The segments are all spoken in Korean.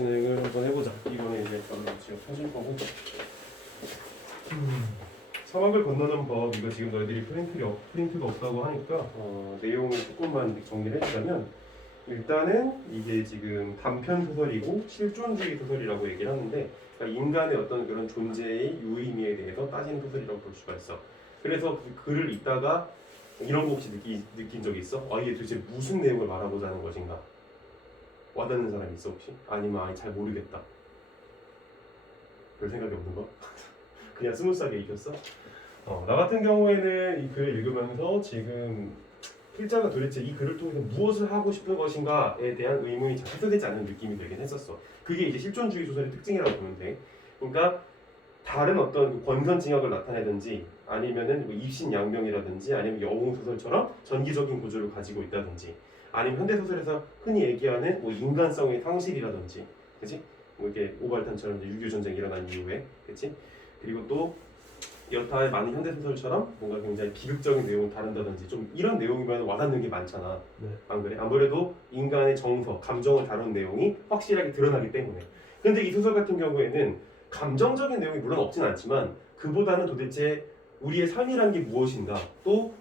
진행을 한번 해보자. 이번에 이제 바로 지금 펴줄 거고. 사막을 건너는 법, 이거 지금 너희들이 프린트가 없다고 하니까 내용을 조금만 정리를 해주자면, 일단은 이게 지금 단편 소설이고 실존주의 소설이라고 얘기를 하는데, 그러니까 인간의 어떤 그런 존재의 유의미에 대해서 따지는 소설이라고 볼 수가 있어. 그래서 그 글을 읽다가 이런 거 혹시 느낀 적이 있어? 이게 도대체 무슨 내용을 말하고자 하는 것인가? 와닿는 사람이 있어 혹시? 아니면 아예 잘 모르겠다. 별 생각이 없는 거? 그냥 스무스하게 읽혔어? 나 같은 경우에는 이 글을 읽으면서 지금 필자가 도대체 이 글을 통해서 무엇을 하고 싶은 것인가에 대한 의문이 잘 해소되지 않는 느낌이 들긴 했었어. 그게 이제 실존주의 소설의 특징이라고 보면 돼. 그러니까 다른 어떤 권선징악을 나타내든지 아니면은 뭐 입신양명이라든지 아니면 영웅소설처럼 전기적인 구조를 가지고 있다든지 아니면 현대소설에서 흔히 얘기하는 뭐 인간성의 상실이라든지, 그치? 뭐 이렇게 오발탄처럼 이제 6.25 전쟁이 일어난 이후에, 그치? 그리고 또 여타의 많은 현대소설처럼 뭔가 굉장히 비극적인 내용을 다룬다든지 좀 이런 내용이면 와닿는 게 많잖아. 네. 안 그래? 아무래도 인간의 정서, 감정을 다룬 내용이 확실하게 드러나기 때문에. 근데 이 소설 같은 경우에는 감정적인 내용이 물론 없진 않지만 그보다는 도대체 우리의 삶이란 게 무엇인가, 또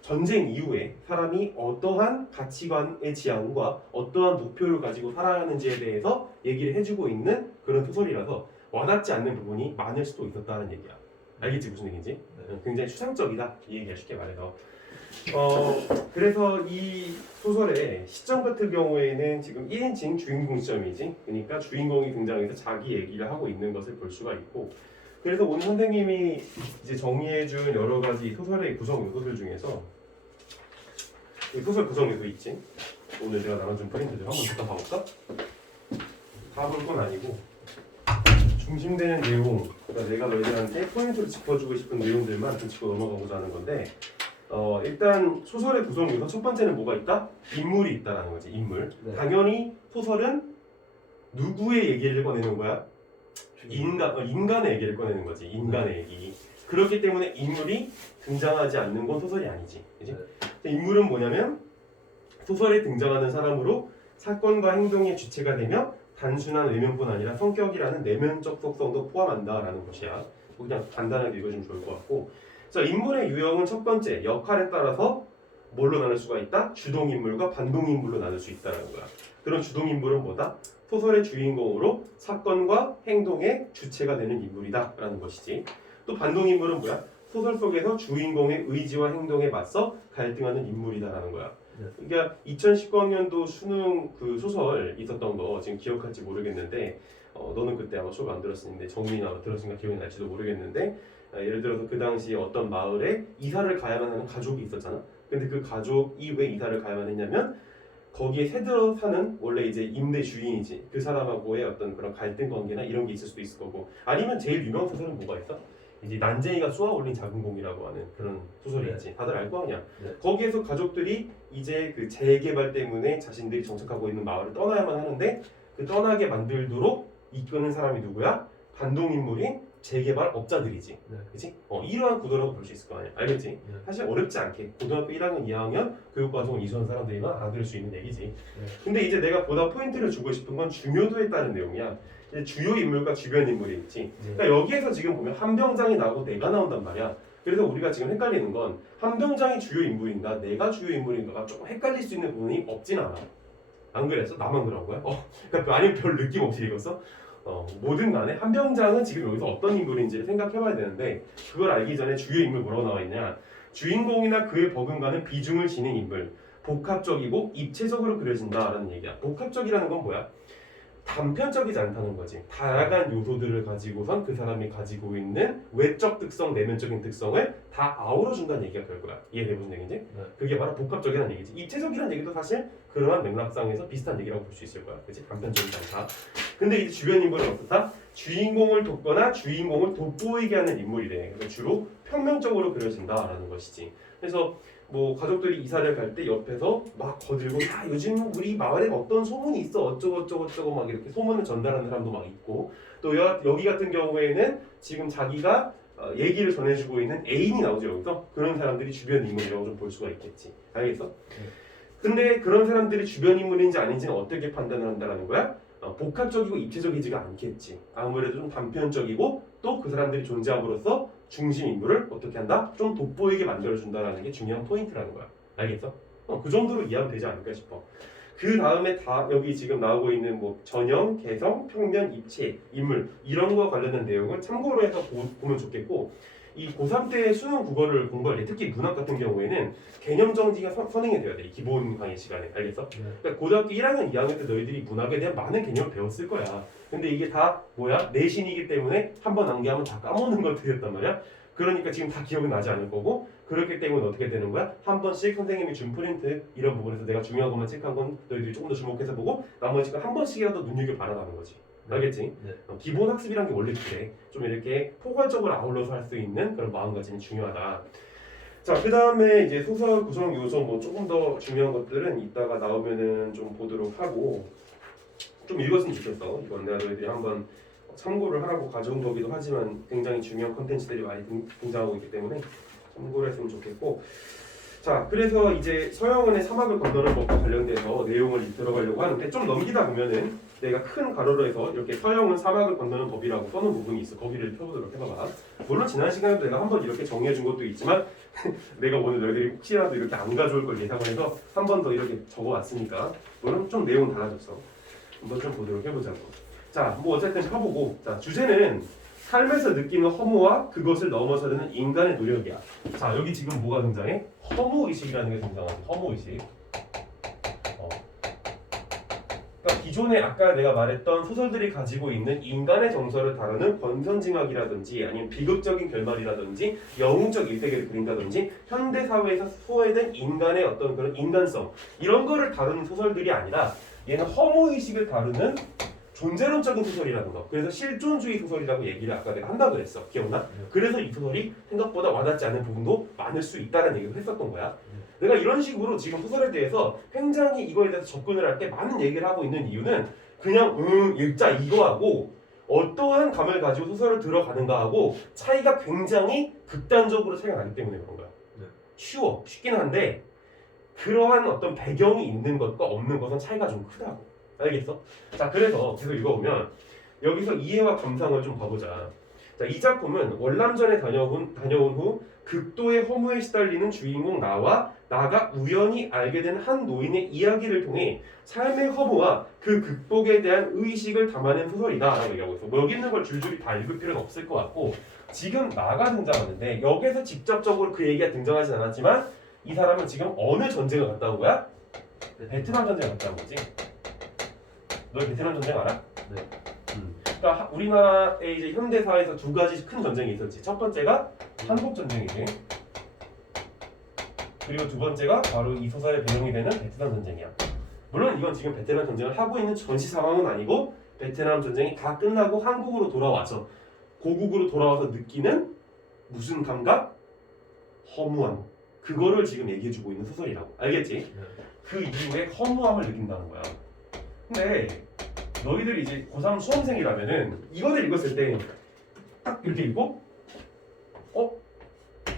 전쟁 이후에 사람이 어떠한 가치관의 지향과 어떠한 목표를 가지고 살아가는지에 대해서 얘기를 해주고 있는 그런 소설이라서 와닿지 않는 부분이 많을 수도 있었다는 얘기야. 알겠지 무슨 얘기인지? 네. 굉장히 추상적이다 이 얘기야, 쉽게 말해서. 그래서 이 소설의 시점 같은 경우에는 지금 1인칭 주인공 시점이지. 그러니까 주인공이 등장해서 자기 얘기를 하고 있는 것을 볼 수가 있고, 그래서 오늘 선생님이 이제 정리해준 여러 가지 소설의 구성 요소들 중에서 이 소설 구성 요소 있지. 오늘 내가 나눠준 프린트들 한번 더 봐볼까? 다 볼 건 아니고 중심되는 내용, 그러니까 내가 너희들한테 포인트로 짚어주고 싶은 내용들만 좀 짚어 넘어가고자 하는 건데, 일단 소설의 구성 요소 첫 번째는 뭐가 있다? 인물이 있다라는 거지. 인물. 네. 당연히 소설은 누구의 얘기를 꺼내는 거야? 인간의 얘기를 꺼내는 거지. 인간의 얘기. 그렇기 때문에 인물이 등장하지 않는 건 소설이 아니지. 그치? 네. 인물은 뭐냐면 소설에 등장하는 사람으로 사건과 행동의 주체가 되며 단순한 외면뿐 아니라 성격이라는 내면적 속성도 포함한다라는 것이야. 그냥 간단하게 읽어주면 좋을 것 같고, 그래서 인물의 유형은 첫 번째, 역할에 따라서 뭘로 나눌 수가 있다? 주동인물과 반동인물로 나눌 수 있다는 거야. 그런 주동인물은 뭐다? 소설의 주인공으로 사건과 행동의 주체가 되는 인물이다 라는 것이지. 또 반동인물은 뭐야? 소설 속에서 주인공의 의지와 행동에 맞서 갈등하는 인물이다라는 거야. 그러니까 2019학년도 수능 그 소설 있었던 거 지금 기억할지 모르겠는데, 너는 그때 아마 수업 안 들었는데 정민아 들었으니까 기억이 날지도 모르겠는데, 예를 들어서 그 당시 어떤 마을에 이사를 가야만 하는 가족이 있었잖아. 근데 그 가족이 왜 이사를 가야만 했냐면 거기에 새들어 사는 원래 이제 임대 주인이지, 그 사람하고의 어떤 그런 갈등 관계나 이런 게 있을 수도 있을 거고, 아니면 제일 유명한 소설은 뭐가 있어? 이제 난쟁이가 쏘아 올린 작은 공이라고 하는 그런 소설이 있지. 다들 알 거 아니야. 네. 거기에서 가족들이 이제 그 재개발 때문에 자신들이 정착하고 있는 마을을 떠나야만 하는데, 그 떠나게 만들도록 이끄는 사람이 누구야? 반동인물인 재개발 업자들이지. 네. 그치? 이러한 구도라고 볼 수 있을 거 아니야. 알겠지? 네. 사실 어렵지 않게 고등학교 1학년, 2학년 교육과정을 이수한 사람들이만 알아들을 수 있는 얘기지. 네. 근데 이제 내가 보다 포인트를 주고 싶은 건 중요도에 따른 내용이야. 이제 주요 인물과 주변 인물이 있지. 그러니까 여기에서 지금 보면 한병장이 나오고 내가 나온단 말이야. 그래서 우리가 지금 헷갈리는 건 한병장이 주요 인물인가 내가 주요 인물인가가 조금 헷갈릴 수 있는 부분이 없진 않아. 안 그랬어? 나만 그런 거야? 그러니까 아니면 별 느낌 없이 읽었어? 뭐든 간에 한병장은 지금 여기서 어떤 인물인지를 생각해봐야 되는데, 그걸 알기 전에 주요 인물 뭐라고 나와 있냐? 주인공이나 그의 버금가는 비중을 지닌 인물, 복합적이고 입체적으로 그려진다라는 얘기야. 복합적이라는 건 뭐야? 단편적이지 않다는 거지. 다양한 요소들을 가지고선 그 사람이 가지고 있는 외적 특성, 내면적인 특성을 다 아우러준다는 얘기가 될 거야. 이해돼 무슨 얘기인지? 네. 그게 바로 복합적이라는 얘기지. 입체적이라는 얘기도 사실 그러한 맥락상에서 비슷한 얘기라고 볼 수 있을 거야. 그치? 단편적이지 않다. 근데 이제 주변 인물은 어떻다? 주인공을 돕거나 주인공을 돋보이게 하는 인물이래. 그래서 주로 평면적으로 그려진다라는 것이지. 그래서 뭐 가족들이 이사를 갈 때 옆에서 막 거들고, 야 요즘 우리 마을에 어떤 소문이 있어 어쩌고 막 이렇게 소문을 전달하는 사람도 막 있고, 또 여기 같은 경우에는 지금 자기가 얘기를 전해주고 있는 애인이 나오죠. 여기서 그런 사람들이 주변 인물이라고 좀 볼 수가 있겠지. 알겠어? 근데 그런 사람들이 주변 인물인지 아닌지는 어떻게 판단을 한다는 거야? 복합적이고 입체적이지가 않겠지. 아무래도 좀 단편적이고 또 그 사람들이 존재함으로써 중심 인물을 어떻게 한다? 좀 돋보이게 만들어준다라는 게 중요한 포인트라는 거야. 알겠어? 그 정도로 이해하면 되지 않을까 싶어. 그 다음에 다 여기 지금 나오고 있는 뭐 전형, 개성, 평면, 입체, 인물 이런 거와 관련된 내용을 참고로 해서 보면 좋겠고 이 고3 때 수능 국어를 공부할 때 특히 문학 같은 경우에는 개념 정리가 선행이 돼야 돼. 이 기본 강의 시간에. 알겠어? 그러니까 고등학교 1학년, 2학년 때 너희들이 문학에 대한 많은 개념을 배웠을 거야. 근데 이게 다 뭐야? 내신이기 때문에 한 번 암기하면 다 까먹는 것들이었단 말이야. 그러니까 지금 다 기억이 나지 않을 거고 그렇기 때문에 어떻게 되는 거야? 한 번씩 선생님이 준 프린트 이런 부분에서 내가 중요한 것만 체크한 건 너희들이 조금 더 주목해서 보고 나머지 건 한 번씩이라도 눈여겨봐라는 거지. 알겠지? 네. 기본 학습이란 게 원래 그래. 좀 이렇게 포괄적으로 아울러서 할 수 있는 그런 마음가짐이 중요하다. 자, 그 다음에 이제 소설 구성 요소 뭐 조금 더 중요한 것들은 이따가 나오면은 좀 보도록 하고 좀 읽었으면 좋겠어. 이건 내가 너희들이 한번 참고를 하라고 가져온 거기도 하지만 굉장히 중요한 컨텐츠들이 많이 등장하고 있기 때문에 참고를 했으면 좋겠고 자, 그래서 이제 서영은의 사막을 건너는 법과 관련돼서 내용을 들어가려고 하는데 좀 넘기다 보면은 내가 큰 가로로 해서 이렇게 서영은 사막을 건너는 법이라고 써놓은 부분이 있어. 거기를 펴보도록 해봐봐. 물론 지난 시간에도 내가 한번 이렇게 정리해준 것도 있지만 내가 오늘 너희들이 혹시라도 이렇게 안 가져올 걸 예상을 해서 한 번 더 이렇게 적어왔으니까 물론 좀 내용은 달라졌어. 한번 좀 보도록 해보자고. 자, 뭐 어쨌든 펴보고 자, 주제는 삶에서 느끼는 허무와 그것을 넘어서려는 인간의 노력이야. 자, 여기 지금 뭐가 등장해? 허무의식이라는 게 등장하지. 허무의식. 그러니까 기존에 아까 내가 말했던 소설들이 가지고 있는 인간의 정서를 다루는 권선징악이라든지 아니면 비극적인 결말이라든지 영웅적 일세계를 그린다든지 현대 사회에서 소외된 인간의 어떤 그런 인간성 이런 거를 다루는 소설들이 아니라 얘는 허무의식을 다루는 존재론적인 소설이라는 거. 그래서 실존주의 소설이라고 얘기를 아까 내가 한다고 그랬어. 기억나? 그래서 이 소설이 생각보다 와닿지 않는 부분도 많을 수 있다는 얘기를 했었던 거야. 내가 이런 식으로 지금 소설에 대해서 굉장히 이거에 대해서 접근을 할 때 많은 얘기를 하고 있는 이유는 그냥 읽자 이거하고 어떠한 감을 가지고 소설을 들어가는가하고 차이가 굉장히 극단적으로 차이가 나기 때문에 그런 거야. 쉬워. 쉽긴 한데 그러한 어떤 배경이 있는 것과 없는 것은 차이가 좀 크다고. 알겠어? 자, 그래서 계속 읽어보면 여기서 이해와 감상을 좀 봐보자. 자, 이 작품은 월남전에 다녀온 후 극도의 허무에 시달리는 주인공 나가 우연히 알게 된 한 노인의 이야기를 통해 삶의 허무와 그 극복에 대한 의식을 담아낸 소설이다 라고 얘기하고 있어. 뭐 여기 있는 걸 줄줄이 다 읽을 필요는 없을 것 같고 지금 나가 등장하는데 여기서 직접적으로 그 얘기가 등장하진 않았지만 이 사람은 지금 어느 전쟁을 갔다 온 거야? 베트남 전쟁을 갔다 온 거지. 너 베트남 전쟁 알아? 네. 그러니까 우리나라의 이제 현대사에서 두 가지 큰 전쟁이 있었지. 첫 번째가 한국 전쟁이지. 그리고 두 번째가 바로 이 소설의 배경이 되는 베트남 전쟁이야. 물론 이건 지금 베트남 전쟁을 하고 있는 전시 상황은 아니고 베트남 전쟁이 다 끝나고 한국으로 돌아와서 고국으로 돌아와서 느끼는 무슨 감각? 허무함. 그거를 지금 얘기해주고 있는 소설이라고. 알겠지? 그 이후에 허무함을 느낀다는 거야. 근데 너희들이 이제 고3 수험생이라면은 이거를 읽었을 때 딱 이렇게 읽고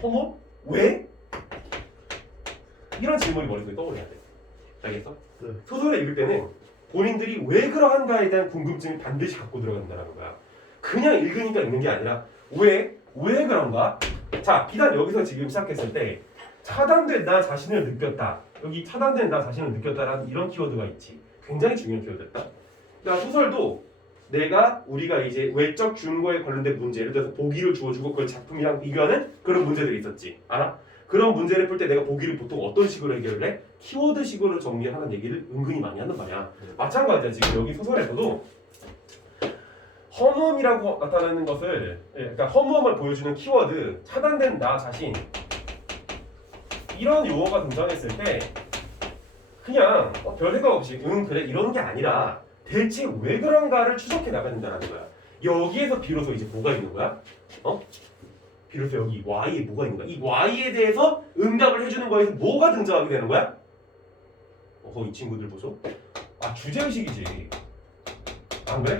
허무? 왜? 이런 질문이 머릿속에 떠올려야 돼. 알겠어? 네. 소설을 읽을 때는 본인들이 왜 그러한가에 대한 궁금증을 반드시 갖고 들어간다는 거야. 그냥 읽으니까 읽는 게 아니라 왜 그런가? 자, 비단 여기서 지금 시작했을 때 차단된 나 자신을 느꼈다. 여기 차단된 나 자신을 느꼈다라는 이런 키워드가 있지. 굉장히 중요한 키워드였다. 그러니까 소설도 우리가 이제 외적 준거에 관련된 문제, 예를 들어서 보기를 주어주고 그걸 작품이랑 비교하는 그런 문제들이 있었지. 알아? 그런 문제를 풀 때 내가 보기를 보통 어떤 식으로 해결을 해? 키워드식으로 정리하는 얘기를 은근히 많이 한단 말이야. 마찬가지야. 지금 여기 소설에서도 허무함이라고 나타나는 것을, 그러니까 허무함을 보여주는 키워드, 차단된 나 자신, 이런 용어가 등장했을 때 그냥 별 생각 없이 그래 이런 게 아니라 대체 왜 그런가를 추적해 나가야 된다는 거야. 여기에서 비로소 이제 뭐가 있는 거야? 비로소 여기 Y에 뭐가 있는 거야? 이 Y에 대해서 응답을 해주는 거에서 뭐가 등장하게 되는 거야? 이 친구들 보소. 주제의식이지. 안 그래?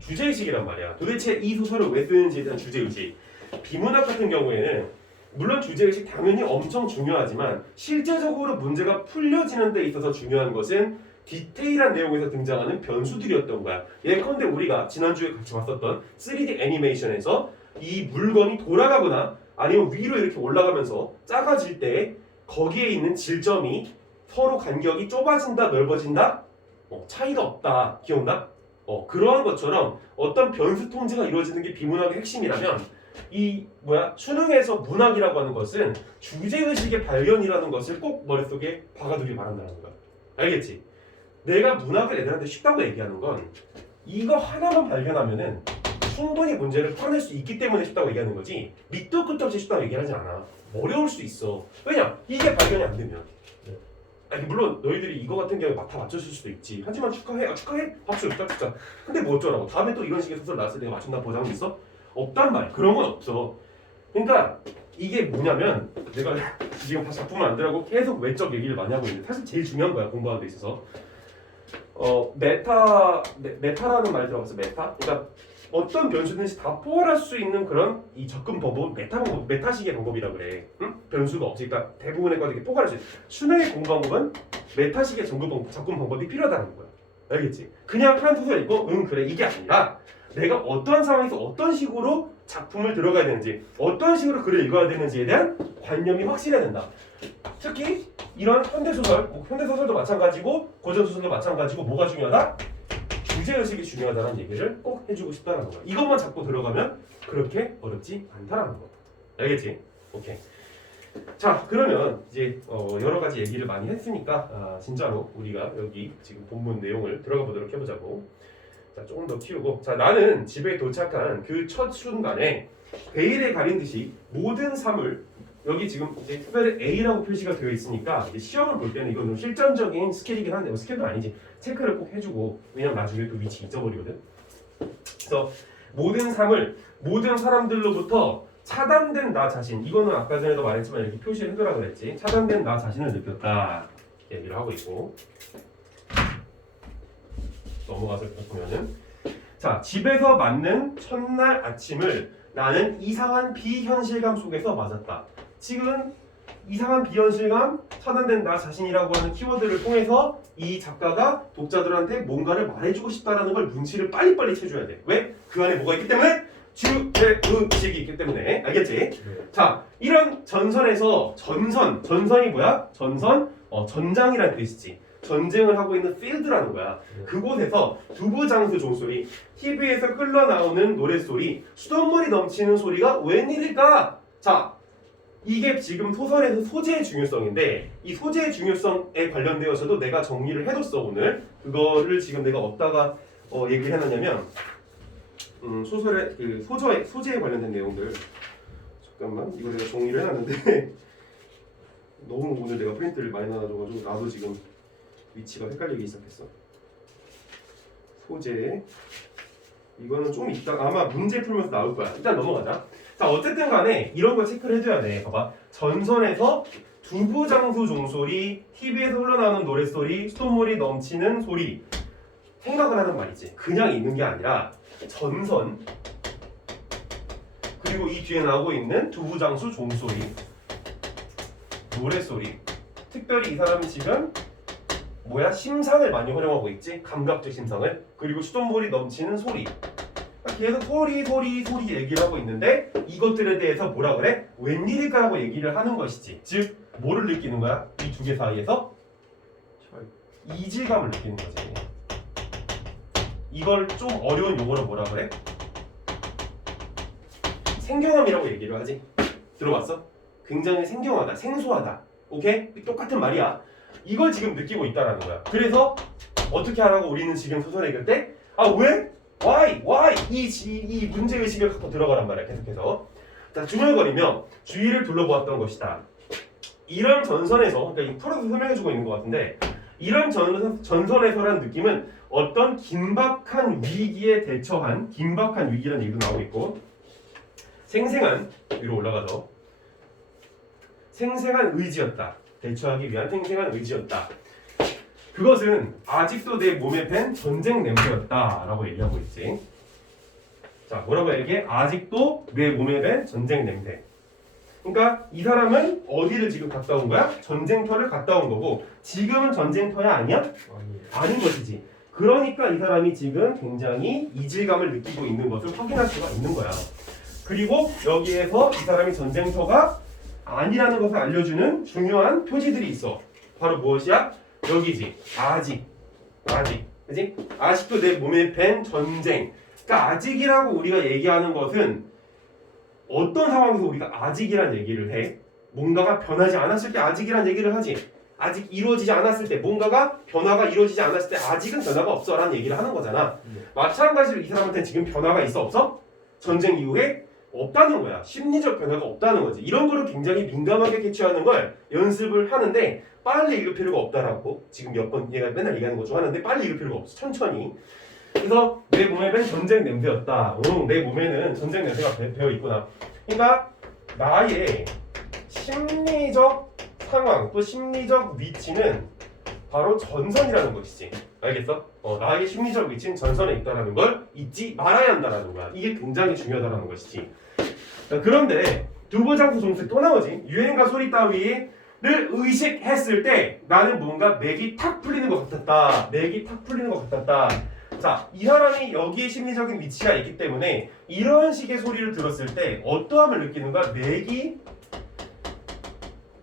주제의식이란 말이야. 도대체 이 소설을 왜 쓰는지에 대한 주제의식. 비문학 같은 경우에는 물론 주제의식 당연히 엄청 중요하지만 실제적으로 문제가 풀려지는 데 있어서 중요한 것은 디테일한 내용에서 등장하는 변수들이었던 거야. 예컨대 우리가 지난주에 같이 봤었던 3D 애니메이션에서 이 물건이 돌아가거나 아니면 위로 이렇게 올라가면서 작아질 때 거기에 있는 질점이 서로 간격이 좁아진다 넓어진다? 차이가 없다. 기억나? 그러한 것처럼 어떤 변수 통제가 이루어지는 게 비문학의 핵심이라면 이 수능에서 문학이라고 하는 것은 주제의식의 발견이라는 것을 꼭 머릿속에 박아두길 바란다는 거야. 알겠지? 내가 문학을 애들한테 쉽다고 얘기하는 건 이거 하나만 발견하면은 충분히 문제를 풀어낼 수 있기 때문에 쉽다고 얘기하는 거지 밑도 끝도 없이 쉽다고 얘기하지 않아. 어려울 수 있어. 왜냐? 이게 발견이 안 되면 아니 물론 너희들이 이거 같은 경우에 다 맞췄을 수도 있지. 하지만 축하해. 축하해. 박수. 진짜. 근데 뭐 어쩌라고. 다음에 또 이런 식의 소설 나왔을 때 내가 맞춘다 보장이 있어? 없단 말이야. 그런 건 없어. 그러니까 이게 뭐냐면 내가 지금 다 작품 만들라고 계속 외적 얘기를 많이 하고 있는데 사실 제일 중요한 거야. 공부하는 데 있어서. 메타라는 말 들어봤어. 메타? 그러니까 어떤 변수든지 다 포괄할 수 있는 그런 이 접근 방법은 메타식의 방법이라 그래. 응? 변수가 없으니까 대부분의 것들이 포괄할 수 있어. 수능의 공부 방법은 메타식의 접근 방법이 필요하다는 거야. 알겠지? 그냥 한 소설 읽고 그래 이게 아니라 내가 어떠한 상황에서 어떤 식으로 작품을 들어가야 되는지 어떤 식으로 글을 읽어야 되는지에 대한 관념이 확실해야 된다. 특히 이런 현대소설, 현대소설도 마찬가지고 고전소설도 마찬가지고 뭐가 중요하다? 주제의식이 중요하다는 얘기를 꼭 해주고 싶다는 거야. 이것만 잡고 들어가면 그렇게 어렵지 않다라는 거. 알겠지? 오케이. 자, 그러면 이제 여러 가지 얘기를 많이 했으니까 진짜로 우리가 여기 지금 본문 내용을 들어가 보도록 해보자고. 자, 조금 더 키우고. 자, 나는 집에 도착한 그 첫 순간에 베일에 가린 듯이 모든 삶을 여기 지금 이제 특별히 A라고 표시가 되어 있으니까 이제 시험을 볼 때는 이건 좀 실전적인 스킬이긴 한데 스킬도 아니지. 체크를 꼭 해주고 왜냐면 나중에 그 위치 잊어버리거든. 그래서 모든 삶을 모든 사람들로부터 차단된 나 자신, 이거는 아까 전에도 말했지만 이렇게 표시를 해두라 그랬지. 차단된 나 자신을 느꼈다 얘기를 하고 있고. 넘어가서 보면은 자, 집에서 맞는 첫날 아침을 나는 이상한 비현실감 속에서 맞았다. 지금 이상한 비현실감, 차단된 나 자신이라고 하는 키워드를 통해서 이 작가가 독자들한테 뭔가를 말해주고 싶다라는 걸 눈치를 빨리빨리 채줘야 돼. 왜? 그 안에 뭐가 있기 때문에? 주제의식이 있기 때문에. 알겠지? 네. 자, 이런 전선에서 전선이 뭐야? 전장이라는 뜻이지. 전쟁을 하고 있는 필드라는 거야. 그곳에서 두부장수 종소리, TV에서 흘러나오는 노랫소리, 수돗물이 넘치는 소리가 웬일일까? 자, 이게 지금 소설에서 소재의 중요성인데 이 소재의 중요성에 관련되어서도 내가 정리를 해뒀어 오늘. 그거를 지금 내가 어디다가 얘기를 해놨냐면 소설의 그 소재에 관련된 내용들. 잠깐만, 이거 내가 정리를 해놨는데 너무 오늘 내가 프린트를 많이 나눠줘가지고 나도 지금 위치가 헷갈리기 시작했어. 소재 이거는 좀 이따 아마 문제 풀면서 나올 거야. 일단 넘어가자. 자, 어쨌든 간에 이런 거 체크를 해줘야 돼. 봐봐. 전선에서 두부장수 종소리, TV에서 흘러나오는 노랫소리, 수돗물이 넘치는 소리. 생각을 하는 말이지. 그냥 있는 게 아니라 전선 그리고 이 뒤에 나오고 있는 두부장수 종소리, 노랫소리. 특별히 이 사람이 지금 심상을 많이 활용하고 있지. 감각적 심상을. 그리고 수돗물이 넘치는 소리. 계속 소리 얘기를 하고 있는데 이것들에 대해서 뭐라 그래? 웬일일까 하고 얘기를 하는 것이지. 즉 뭐를 느끼는 거야? 이 두 개 사이에서 이질감을 느끼는 거지. 이걸 좀 어려운 용어로 뭐라 그래? 생경함이라고 얘기를 하지. 들어봤어? 굉장히 생경하다, 생소하다. 오케이? 똑같은 말이야. 이걸 지금 느끼고 있다라는 거야. 그래서 어떻게 하라고 우리는 지금 소설에 읽을 때 왜? Why? 이 문제의식을 갖고 들어가란 말이야. 계속해서. 자, 중얼거리며 주위를 둘러보았던 것이다. 이런 전선에서, 그러니까 이 풀어서 설명해주고 있는 것 같은데 이런 전선에서라는 느낌은 어떤 긴박한 위기에 대처한 긴박한 위기라는 얘기도 나오고 있고 생생한, 위로 올라가서 생생한 의지였다. 대처하기 위한 생생한 의지였다. 그것은 아직도 내 몸에 밴 전쟁 냄새였다 라고 얘기하고 있지. 자, 뭐라고 얘기해? 아직도 내 몸에 밴 전쟁 냄새. 그러니까 이 사람은 어디를 지금 갔다 온 거야? 전쟁터를 갔다 온 거고 지금은 전쟁터야 아니야? 아닌 것이지. 그러니까 이 사람이 지금 굉장히 이질감을 느끼고 있는 것을 확인할 수가 있는 거야. 그리고 여기에서 이 사람이 전쟁터가 아니라는 것을 알려주는 중요한 표지들이 있어. 바로 무엇이야? 여기지. 아직. 그지? 아직도 내 몸에 밴 전쟁. 그러니까 아직이라고 우리가 얘기하는 것은 어떤 상황에서 우리가 아직이란 얘기를 해? 뭔가가 변하지 않았을 때 아직이란 얘기를 하지. 아직 이루어지지 않았을 때 뭔가가 변화가 이루어지지 않았을 때 아직은 변화가 없어 라는 얘기를 하는 거잖아. 마찬가지로 이 사람한테는 지금 변화가 있어 없어? 전쟁 이후에 없다는 거야. 심리적 변화가 없다는 거지. 이런 거를 굉장히 민감하게 캐치하는 걸 연습을 하는데 빨리 읽을 필요가 없다라고 지금 몇 번 얘가 맨날 얘기하는 거 중 하나인데 빨리 읽을 필요가 없어. 천천히. 그래서 내 몸에 밴 전쟁 냄새였다. 내 몸에는 전쟁 냄새가 배어 있구나. 그러니까 나의 심리적 상황 또 심리적 위치는 바로 전선이라는 것이지. 알겠어? 나의 심리적 위치는 전선에 있다는 걸 잊지 말아야 한다는 거야. 이게 굉장히 중요하다는 것이지. 그런데 두부장수 종수 또 나오지. 유행가 소리 따위를 의식했을 때 나는 뭔가 맥이 탁 풀리는 것 같았다. 맥이 탁 풀리는 것 같았다. 자, 이 사람이 여기에 심리적인 위치가 있기 때문에 이런 식의 소리를 들었을 때 어떠함을 느끼는가? 맥이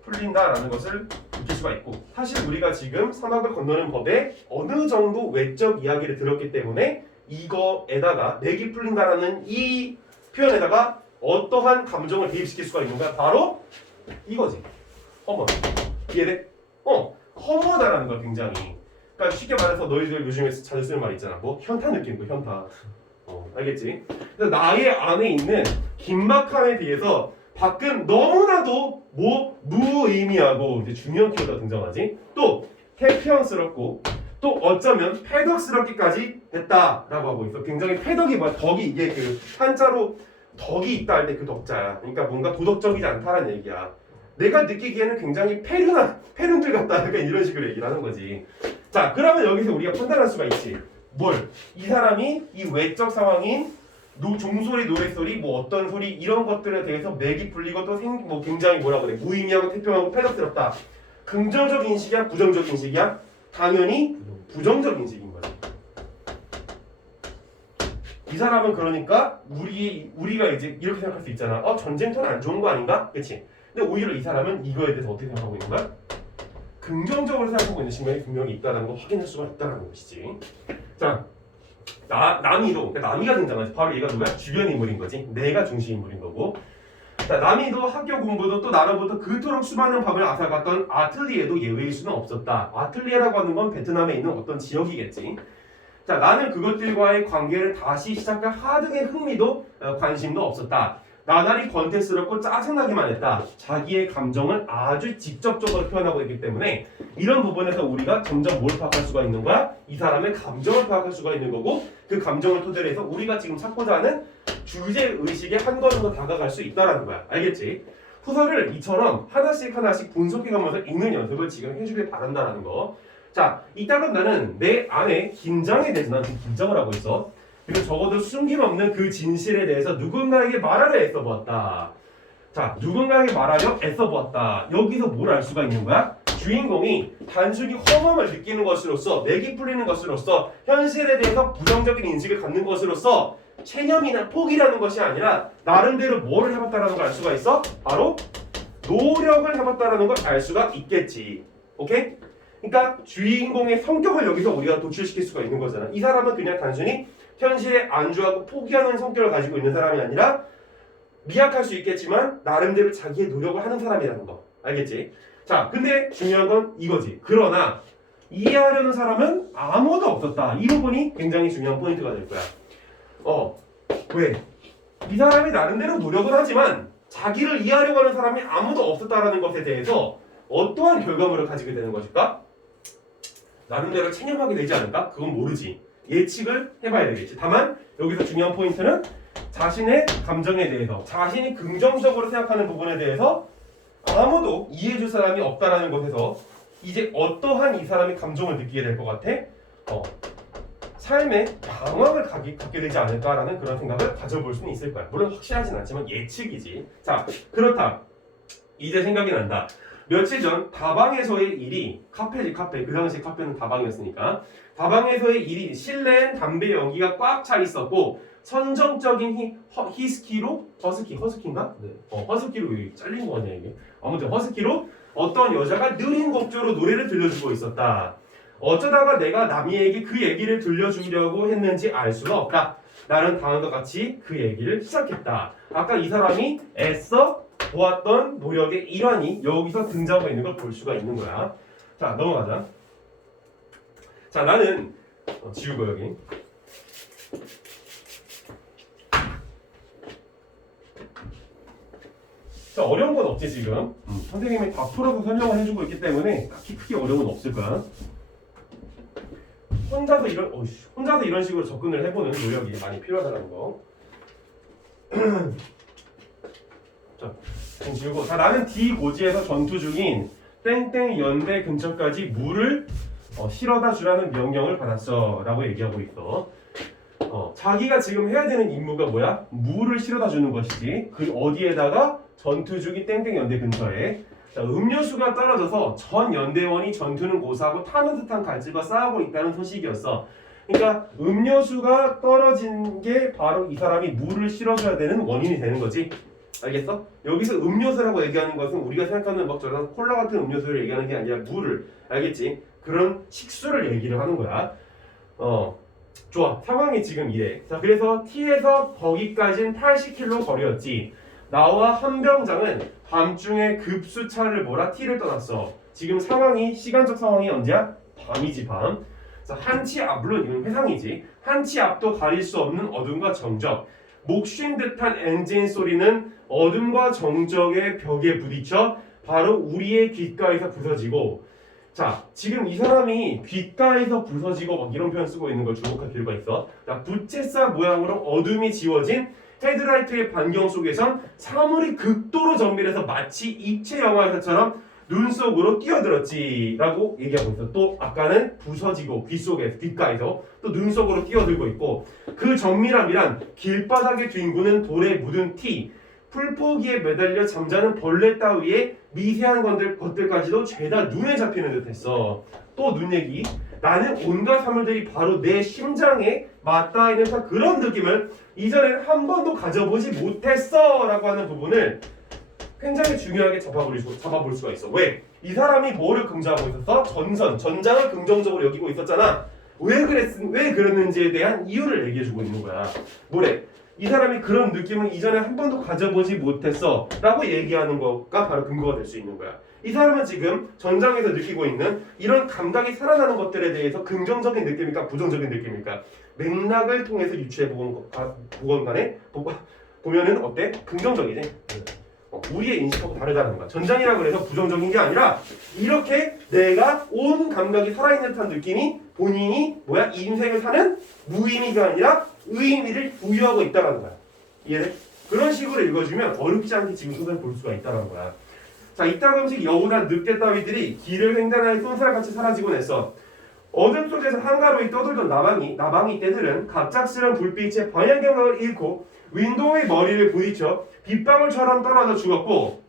풀린다라는 것을 느낄 수가 있고 사실 우리가 지금 사막을 건너는 법에 어느 정도 외적 이야기를 들었기 때문에 이거에다가 맥이 풀린다라는 이 표현에다가 어떠한 감정을 대입시킬 수가 있는가? 바로 이거지. 허머. 이해돼? 허머다라는 거 굉장히. 그러니까 쉽게 말해서 너희들 요즘에 자주 쓰는 말 있잖아. 뭐 현타 느끼는 거 현타. 알겠지? 그래서 나의 안에 있는 긴박함에 비해서 밖은 너무나도 무의미하고 이제 중요한 키워드가 등장하지. 또 태평스럽고 또 어쩌면 패덕스럽기까지 했다라고 하고 있어. 굉장히 패덕이 뭐야? 덕이 이게 그 한자로 덕이 있다 할 때 그 덕자야. 그러니까 뭔가 도덕적이지 않다라는 얘기야. 내가 느끼기에는 굉장히 패륜들 같다. 약간 이런 식으로 얘기를 하는 거지. 자, 그러면 여기서 우리가 판단할 수가 있지. 뭘? 이 사람이 이 외적 상황인 종소리, 노랫소리, 뭐 어떤 소리 이런 것들에 대해서 맥이 풀리고 또 굉장히 뭐라 그래? 무의미하고 태평하고 패덕스럽다. 긍정적 인식이야? 부정적 인식이야? 당연히 부정적 인식인 거지. 이 사람은 그러니까 우리가 이제 이렇게 생각할 수 있잖아. 전쟁터는 안 좋은 거 아닌가? 그치? 근데 오히려 이 사람은 이거에 대해서 어떻게 생각하고 있는 거야? 긍정적으로 생각하고 있는 측면이 분명히 있다는 거 확인할 수가 있다는 것이지. 자, 남이도, 그러니까 남이가 등장하지. 바로 얘가 누구야? 주변 인물인 거지. 내가 중심 인물인 거고. 자, 남이도 학교 공부도 또 나로부터 그토록 수많은 밤을 앗아갔던 아틀리에도 예외일 수는 없었다. 아틀리에라고 하는 건 베트남에 있는 어떤 지역이겠지. 자, 나는 그것들과의 관계를 다시 시작할 하등의 흥미도 관심도 없었다. 나날이 권태스럽고 짜증나기만 했다. 자기의 감정을 아주 직접적으로 표현하고 있기 때문에 이런 부분에서 우리가 점점 뭘 파악할 수가 있는 거야? 이 사람의 감정을 파악할 수가 있는 거고 그 감정을 토대로 해서 우리가 지금 찾고자 하는 주제의식에 한 걸음더 다가갈 수 있다는 거야. 알겠지? 후설을 이처럼 하나씩 분석해가면서 읽는 연습을 지금 해주길 바란다는 거. 자, 이따가 나는 내 안에 긴장에 대해서 난 지금 긴장을 하고 있어. 그리고 적어도 숨김없는 그 진실에 대해서 누군가에게 말하려 애써보았다. 자, 누군가에게 말하려 애써보았다. 여기서 뭘 알 수가 있는 거야? 주인공이 단순히 허망을 느끼는 것으로서 맥이 풀리는 것으로서 현실에 대해서 부정적인 인식을 갖는 것으로서 체념이나 포기라는 것이 아니라 나름대로 뭐를 해봤다라는 걸 알 수가 있어? 바로 노력을 해봤다라는 걸 알 수가 있겠지. 오케이? 그러니까 주인공의 성격을 여기서 우리가 도출시킬 수가 있는 거잖아. 이 사람은 그냥 단순히 현실에 안주하고 포기하는 성격을 가지고 있는 사람이 아니라 미약할 수 있겠지만 나름대로 자기의 노력을 하는 사람이라는 거. 알겠지? 자, 근데 중요한 건 이거지. 그러나 이해하려는 사람은 아무도 없었다. 이 부분이 굉장히 중요한 포인트가 될 거야. 왜? 이 사람이 나름대로 노력을 하지만 자기를 이해하려고 하는 사람이 아무도 없었다라는 것에 대해서 어떠한 결과물을 가지게 되는 것일까? 나름대로 체념하게 되지 않을까? 그건 모르지. 예측을 해봐야 되겠지. 다만 여기서 중요한 포인트는 자신의 감정에 대해서 자신이 긍정적으로 생각하는 부분에 대해서 아무도 이해해줄 사람이 없다라는 것에서 이제 어떠한 이 사람이 감정을 느끼게 될 것 같아? 삶에 방황을 갖게 되지 않을까라는 그런 생각을 가져볼 수는 있을 거야. 물론 확실하진 않지만 예측이지. 자, 그렇다. 이제 생각이 난다. 며칠 전 다방에서의 일이 카페지 카페. 그 당시 카페는 다방이었으니까 다방에서의 일이 실내엔 담배 연기가 꽉 차 있었고 선정적인 히스키로 허스키인가? 네. 허스키로 여기 잘린 거 아니야 이게? 아무튼 허스키로 어떤 여자가 느린 곡조로 노래를 들려주고 있었다. 어쩌다가 내가 남이에게 그 얘기를 들려주려고 했는지 알 수가 없다. 나는 다음과 같이 그 얘기를 시작했다. 아까 이 사람이 애써 보았던 노력의 일환이 여기서 등장하고 있는 걸 볼 수가 있는 거야. 자, 넘어가자. 자, 나는 지우고 여기. 자, 어려운 건 없지 지금. 선생님이 다 풀어서 설명을 해주고 있기 때문에 딱히 크게 어려운 건 없을 거야. 혼자서 이런 식으로 접근을 해보는 노력이 많이 필요하다는 거. 자, 지우고. 자, 나는 D 고지에서 전투 중인 땡땡 연대 근처까지 물을 실어다 주라는 명령을 받았어 라고 얘기하고 있어. 자기가 지금 해야 되는 임무가 뭐야? 물을 실어다 주는 것이지. 그 어디에다가? 전투 중인 땡땡 연대 근처에. 자, 음료수가 떨어져서 전 연대원이 전투는 고사하고 타는 듯한 갈증과 싸우고 있다는 소식이었어. 그러니까 음료수가 떨어진 게 바로 이 사람이 물을 실어줘야 되는 원인이 되는 거지. 알겠어? 여기서 음료수라고 얘기하는 것은 우리가 생각하는 막 저런 콜라 같은 음료수를 얘기하는 게 아니라 물을, 알겠지? 그런 식수를 얘기를 하는 거야. 좋아. 상황이 지금 이래. 자, 그래서 T에서 거기까지는 80km 거리였지. 나와 한병장은 밤중에 급수차를 몰아 T를 떠났어. 지금 상황이, 시간적 상황이 언제야? 밤이지, 밤. 자, 한치 앞, 물론 이건 회상이지. 한치 앞도 가릴 수 없는 어둠과 정적. 목쉰 듯한 엔진 소리는 어둠과 정적의 벽에 부딪혀 바로 우리의 귓가에서 부서지고. 자, 지금 이 사람이 귓가에서 부서지고 막 이런 표현 쓰고 있는 걸 주목할 필요가 있어. 자, 부채살 모양으로 어둠이 지워진 헤드라이트의 반경 속에선 사물이 극도로 정밀해서 마치 입체 영화에서처럼 눈 속으로 뛰어들었지 라고 얘기하고 있어. 또 아까는 부서지고 귓가에서 또 눈 속으로 뛰어들고 있고, 그 정밀함이란 길바닥에 뒹구는 돌에 묻은 티, 풀포기에 매달려 잠자는 벌레 따위의 미세한 것들까지도 죄다 눈에 잡히는 듯했어. 또 눈 얘기. 나는 온갖 사물들이 바로 내 심장에 맞닿아 있는 그런 느낌을 이전에는 한 번도 가져보지 못했어 라고 하는 부분을 굉장히 중요하게 잡아볼 수가 있어. 왜? 이 사람이 뭐를 긍정하고 있었어? 전장을 긍정적으로 여기고 있었잖아. 왜 그랬는지에 대한 이유를 얘기해주고 있는 거야. 뭐래? 이 사람이 그런 느낌을 이전에 한 번도 가져보지 못했어 라고 얘기하는 거가 바로 근거가 될 수 있는 거야. 이 사람은 지금 전장에서 느끼고 있는 이런 감각이 살아나는 것들에 대해서 긍정적인 느낌일까 부정적인 느낌일까? 맥락을 통해서 유추해 보면은 어때? 긍정적이지? 우리의 인식하고 다르다는 거야. 전장이라고 해서 부정적인 게 아니라 이렇게 내가 온 감각이 살아있는 듯한 느낌이 본인이 인생을 사는 무의미가 아니라 의미를 부여하고 있다는 거야. 이해돼? 그런 식으로 읽어주면 어렵지 않게 지금 소설을 볼 수가 있다는 거야. 자, 이따금씩 여우나 늑대 따위들이 길을 횡단하여 쏜살같이 사라지곤 했어. 어둠 속에서 한가로이 떠돌던 나방이 떼들은 갑작스런 불빛에 방향경각을 잃고 윈도우의 머리를 부딪혀 빗방울처럼 떨어져 죽었고,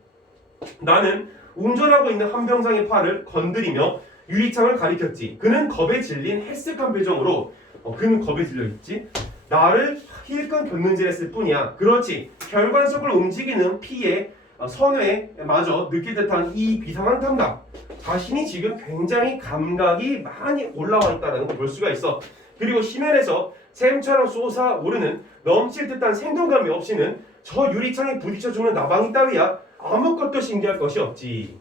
나는 운전하고 있는 한병장의 팔을 건드리며 유리창을 가리켰지. 그는 겁에 질린 헬쓱한 표정으로 그는 겁에 질려있지. 나를 힐끔 곁눈질했을 뿐이야. 그렇지. 혈관 속을 움직이는 피에 선회마저 느낄 듯한 이 비상한 감각. 자신이 지금 굉장히 감각이 많이 올라와 있다는 걸 볼 수가 있어. 그리고 심연에서 샘처럼 솟아오르는 넘칠 듯한 생동감이 없이는 저 유리창에 부딪혀 죽는 나방이 따위야 아무것도 신기할 것이 없지.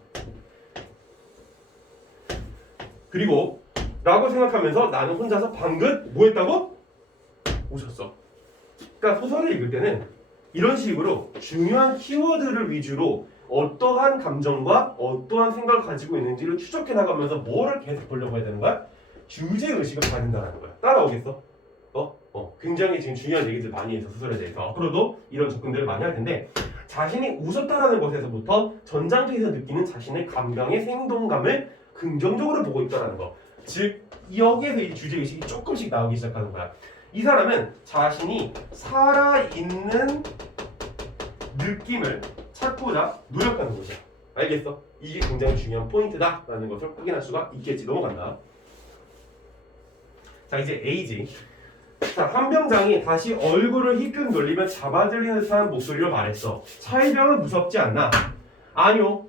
그리고 라고 생각하면서 나는 혼자서 방긋 뭐 했다고? 웃었어. 그러니까 소설을 읽을 때는 이런 식으로 중요한 키워드를 위주로 어떠한 감정과 어떠한 생각을 가지고 있는지를 추적해 나가면서 뭐를 계속 보려고 해야 되는 거야? 주제의식을 가진다는 거야. 따라오겠어? 굉장히 지금 중요한 얘기들 많이 해서 소설에 대해서 앞으로도 이런 접근들을 많이 할 텐데, 자신이 웃었다라는 것에서부터 전장터에서 느끼는 자신의 감각의 생동감을 긍정적으로 보고 있다는 거. 즉 여기에서 이 주제의식이 조금씩 나오기 시작하는 거야. 이 사람은 자신이 살아있는 느낌을 찾고자 노력하는 거죠. 알겠어? 이게 굉장히 중요한 포인트다라는 것을 확인할 수가 있겠지. 넘어간다. 자, 이제 A지. 자, 한병장이 다시 얼굴을 희끗 놀리며 잡아들리는 듯한 목소리로 말했어. 차이병은 무섭지 않나? 아니요.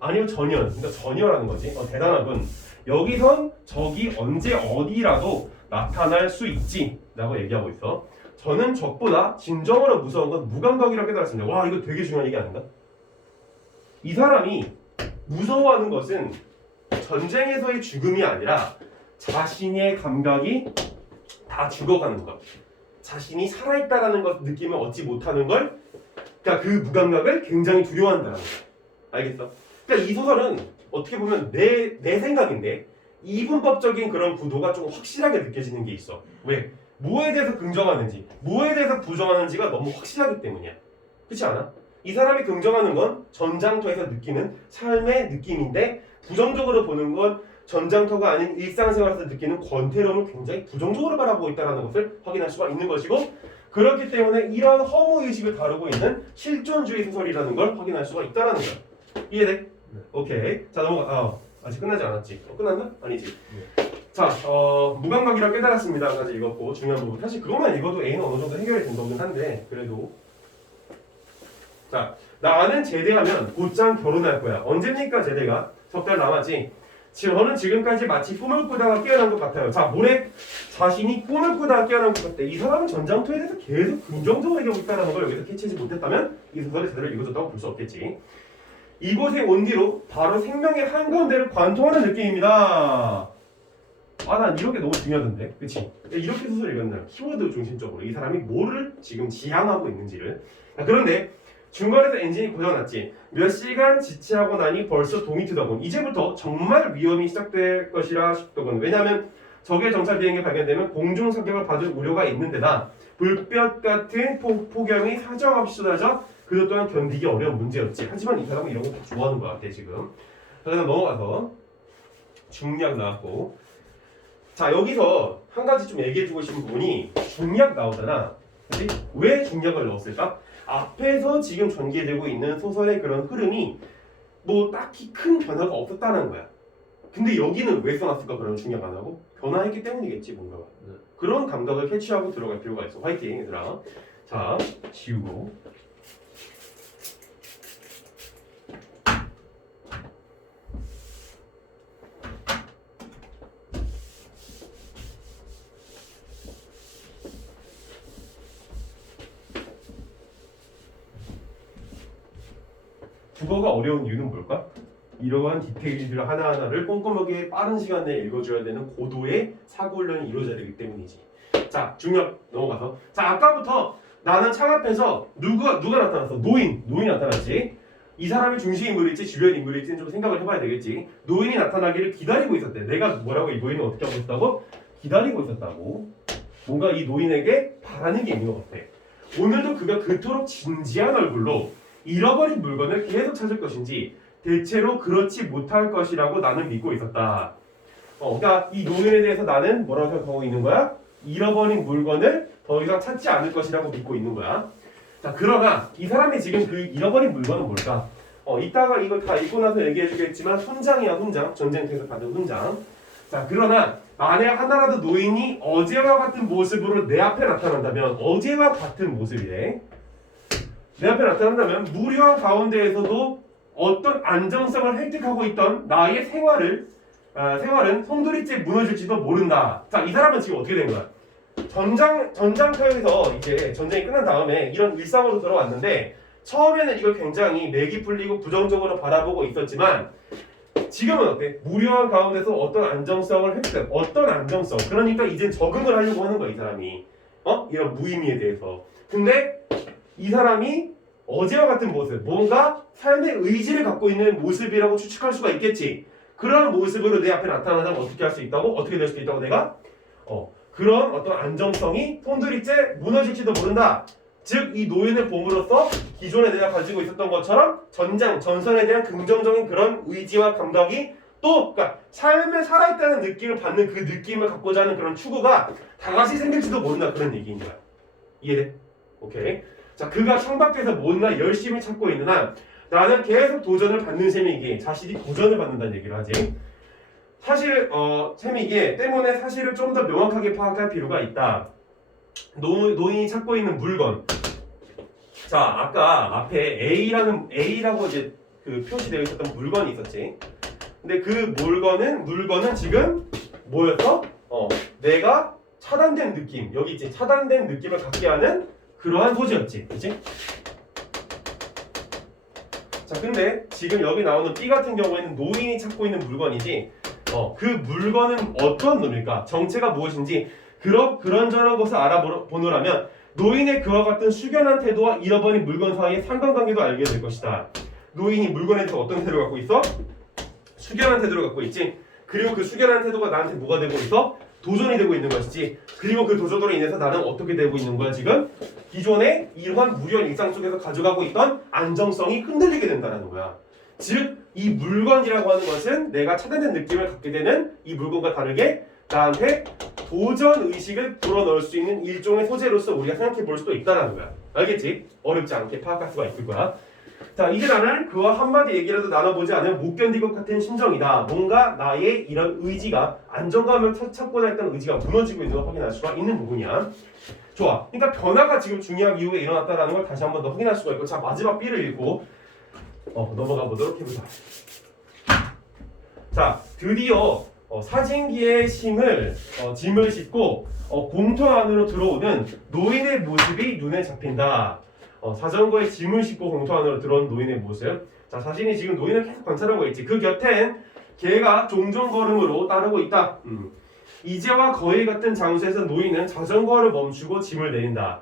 아니요, 전혀. 그러니까 전혀라는 거지. 대단하군. 여기선 적이 언제 어디라도 나타날 수 있지 라고 얘기하고 있어. 저는 적보다 진정으로 무서운 건 무감각이라고 깨달았습니다. 와, 이거 되게 중요한 얘기 아닌가? 이 사람이 무서워하는 것은 전쟁에서의 죽음이 아니라 자신의 감각이 다 죽어가는 것, 자신이 살아있다라는 것 느낌을 얻지 못하는 걸, 그러니까 그 무감각을 굉장히 두려워한다는 거야. 알겠어? 그러니까 이 소설은 어떻게 보면 내 생각인데 이분법적인 그런 구도가 좀 확실하게 느껴지는 게 있어. 왜? 뭐에 대해서 긍정하는지, 뭐에 대해서 부정하는지가 너무 확실하기 때문이야. 그렇지 않아? 이 사람이 긍정하는 건 전장터에서 느끼는 삶의 느낌인데, 부정적으로 보는 건 전장터가 아닌 일상생활에서 느끼는 권태로움을 굉장히 부정적으로 바라보고 있다는 것을 확인할 수가 있는 것이고, 그렇기 때문에 이런 허무의식을 다루고 있는 실존주의 소설이라는 걸 확인할 수가 있다는 거야. 이해돼? 네. 오케이. 자, 넘어가. 아직 끝나지 않았지? 끝났나? 아니지. 네. 자, 무감각이라 깨달았습니다. 까지 읽었고, 중요한 부분. 사실 그것만 읽어도 A는 어느 정도 해결이 된 거긴 한데, 그래도. 자, 나는 제대하면 곧장 결혼할 거야. 언제입니까, 제대가? 석 달 남았지? 저는 지금까지 마치 꿈을 꾸다가 깨어난 것 같아요. 자, 뭐래? 자신이 꿈을 꾸다가 깨어난 것 같대. 이 사람은 전장터에 대해서 계속 긍정적으로 얘기하고 있다는 걸 여기서 캐치하지 못했다면 이 소설을 제대로 읽어줬다고 볼 수 없겠지. 이곳에 온 뒤로 바로 생명의 한가운데를 관통하는 느낌입니다. 난 이런 게 너무 중요하던데. 그치? 이렇게 소설을 읽었나요? 키워드 중심적으로 이 사람이 뭐를 지금 지향하고 있는지를. 그런데 중간에서 엔진이 고장났지. 몇 시간 지체하고 나니 벌써 동이 트더군. 이제부터 정말 위험이 시작될 것이라 싶더군. 왜냐하면 적의 정찰 비행이 발견되면 공중 사격을 받을 우려가 있는 데다 불볕 같은 폭염이 사정없이 쏟아져 그것 또한 견디기 어려운 문제였지. 하지만 이 사람은 이런 거 다 좋아하는 것 같아 지금. 그래서 넘어가서 중략 나왔고, 자, 여기서 한 가지 좀 얘기해주고 싶은 부분이 중략 나오잖아. 그치? 왜 중략을 넣었을까? 앞에서 지금 전개되고 있는 소설의 그런 흐름이 뭐 딱히 큰 변화가 없었다는 거야. 근데 여기는 왜 써놨을까? 그런 중략 안 하고? 변화했기 때문이겠지 뭔가가. 그런 감각을 캐치하고 들어갈 필요가 있어. 화이팅 얘들아. 자, 지우고. 국어가 어려운 이유는 뭘까? 이러한 디테일들 하나하나를 꼼꼼하게 빠른 시간 내에 읽어줘야 되는 고도의 사고 훈련이 이루어져야 되기 때문이지. 자, 중력 넘어가서. 자, 아까부터 나는 창 앞에서 누가 나타났어? 노인이 나타났지. 이 사람이 중심 인물일지 주변 인물일지는 좀 생각을 해봐야 되겠지. 노인이 나타나기를 기다리고 있었대. 내가 뭐라고 이 노인을 어떻게 하고 있었다고? 기다리고 있었다고. 뭔가 이 노인에게 바라는 게 있는 것 같아. 오늘도 그가 그토록 진지한 얼굴로 잃어버린 물건을 계속 찾을 것인지 대체로 그렇지 못할 것이라고 나는 믿고 있었다. 그러니까 이 노인에 대해서 나는 뭐라고 생각하고 있는 거야? 잃어버린 물건을 더 이상 찾지 않을 것이라고 믿고 있는 거야. 자, 그러나 이 사람이 지금 그 잃어버린 물건은 뭘까? 이따가 이걸 다 읽고 나서 얘기해 주겠지만 훈장이야, 훈장. 전쟁터에서 받은 훈장. 자, 그러나 만에 하나라도 노인이 어제와 같은 모습으로 내 앞에 나타난다면, 어제와 같은 모습이래. 내 앞에 나타난다면 무료한 가운데에서도 어떤 안정성을 획득하고 있던 나의 생활은 송두리째 무너질지도 모른다. 자, 이 사람은 지금 어떻게 된 거야? 전장터에서 이제 전쟁이 끝난 다음에 이런 일상으로 들어왔는데, 처음에는 이걸 굉장히 맥이 풀리고 부정적으로 바라보고 있었지만 지금은 어때? 무료한 가운데서 어떤 안정성을 획득, 어떤 안정성. 그러니까 이제 적응을 하려고 하는 거야, 이 사람이. 이런 무의미에 대해서. 근데 이 사람이 어제와 같은 모습, 뭔가 삶의 의지를 갖고 있는 모습이라고 추측할 수가 있겠지. 그런 모습으로 내 앞에 나타나면 어떻게 할 수 있다고? 어떻게 될 수 있다고 내가? 그런 어떤 안정성이 손들이째 무너질지도 모른다. 즉, 이 노인을 봄으로써 기존에 내가 가지고 있었던 것처럼 전선에 대한 긍정적인 그런 의지와 감각이 또, 그러니까 삶에 살아있다는 느낌을 받는 그 느낌을 갖고자 하는 그런 추구가 다시 생길지도 모른다. 그런 얘기인 거야. 이해돼? 오케이. 자, 그가 창밖에서 뭔가 열심히 찾고 있는 한 나는 계속 도전을 받는 셈이기에 자신이 도전을 받는다는 얘기를 하지. 사실 셈이기에 때문에 사실을 좀 더 명확하게 파악할 필요가 있다. 노인이 찾고 있는 물건. 자, 아까 앞에 A라고 이제 그 표시되어 있었던 물건이 있었지. 근데 그 물건은 지금 뭐였어? 내가 차단된 느낌, 여기 있지. 차단된 느낌을 갖게 하는 그러한 소재였지. 그치? 자, 근데 지금 여기 나오는 B 같은 경우에는 노인이 찾고 있는 물건이지. 그 물건은 어떤 놈일까? 정체가 무엇인지 그런저런 것을 알아보느라면 노인의 그와 같은 숙연한 태도와 잃어버린 물건 사이의 상관관계도 알게 될 것이다. 노인이 물건에 대해서 어떤 태도를 갖고 있어? 숙연한 태도를 갖고 있지. 그리고 그 숙연한 태도가 나한테 뭐가 되고 있어? 도전이 되고 있는 것이지. 그리고 그 도전으로 인해서 나는 어떻게 되고 있는 거야 지금? 기존의 이러한 무료한 일상 속에서 가져가고 있던 안정성이 흔들리게 된다는 거야. 즉, 이 물건이라고 하는 것은 내가 차단된 느낌을 갖게 되는 이 물건과 다르게 나한테 도전 의식을 불어넣을 수 있는 일종의 소재로서 우리가 생각해 볼 수도 있다는 거야. 알겠지? 어렵지 않게 파악할 수가 있을 거야. 자, 이제 나는 그와 한마디 얘기라도 나눠보지 않으면 못 견딜 것 같은 심정이다. 뭔가 나의 이런 의지가, 안정감을 찾고자 했던 의지가 무너지고 있는 걸 확인할 수가 있는 부분이야. 좋아. 그러니까 변화가 지금 중요한 이후에 일어났다는 걸 다시 한 번 더 확인할 수가 있고, 자, 마지막 B를 읽고 넘어가 보도록 해보자. 자, 드디어 사진기의 짐을 싣고 공터 안으로 들어오는 노인의 모습이 눈에 잡힌다. 자전거에 짐을 싣고 공터 안으로 들어온 노인의 모습. 자, 자신이 지금 노인을 계속 관찰하고 있지. 그 곁엔 개가 종종 걸음으로 따르고 있다. 이제와 거의 같은 장소에서 노인은 자전거를 멈추고 짐을 내린다.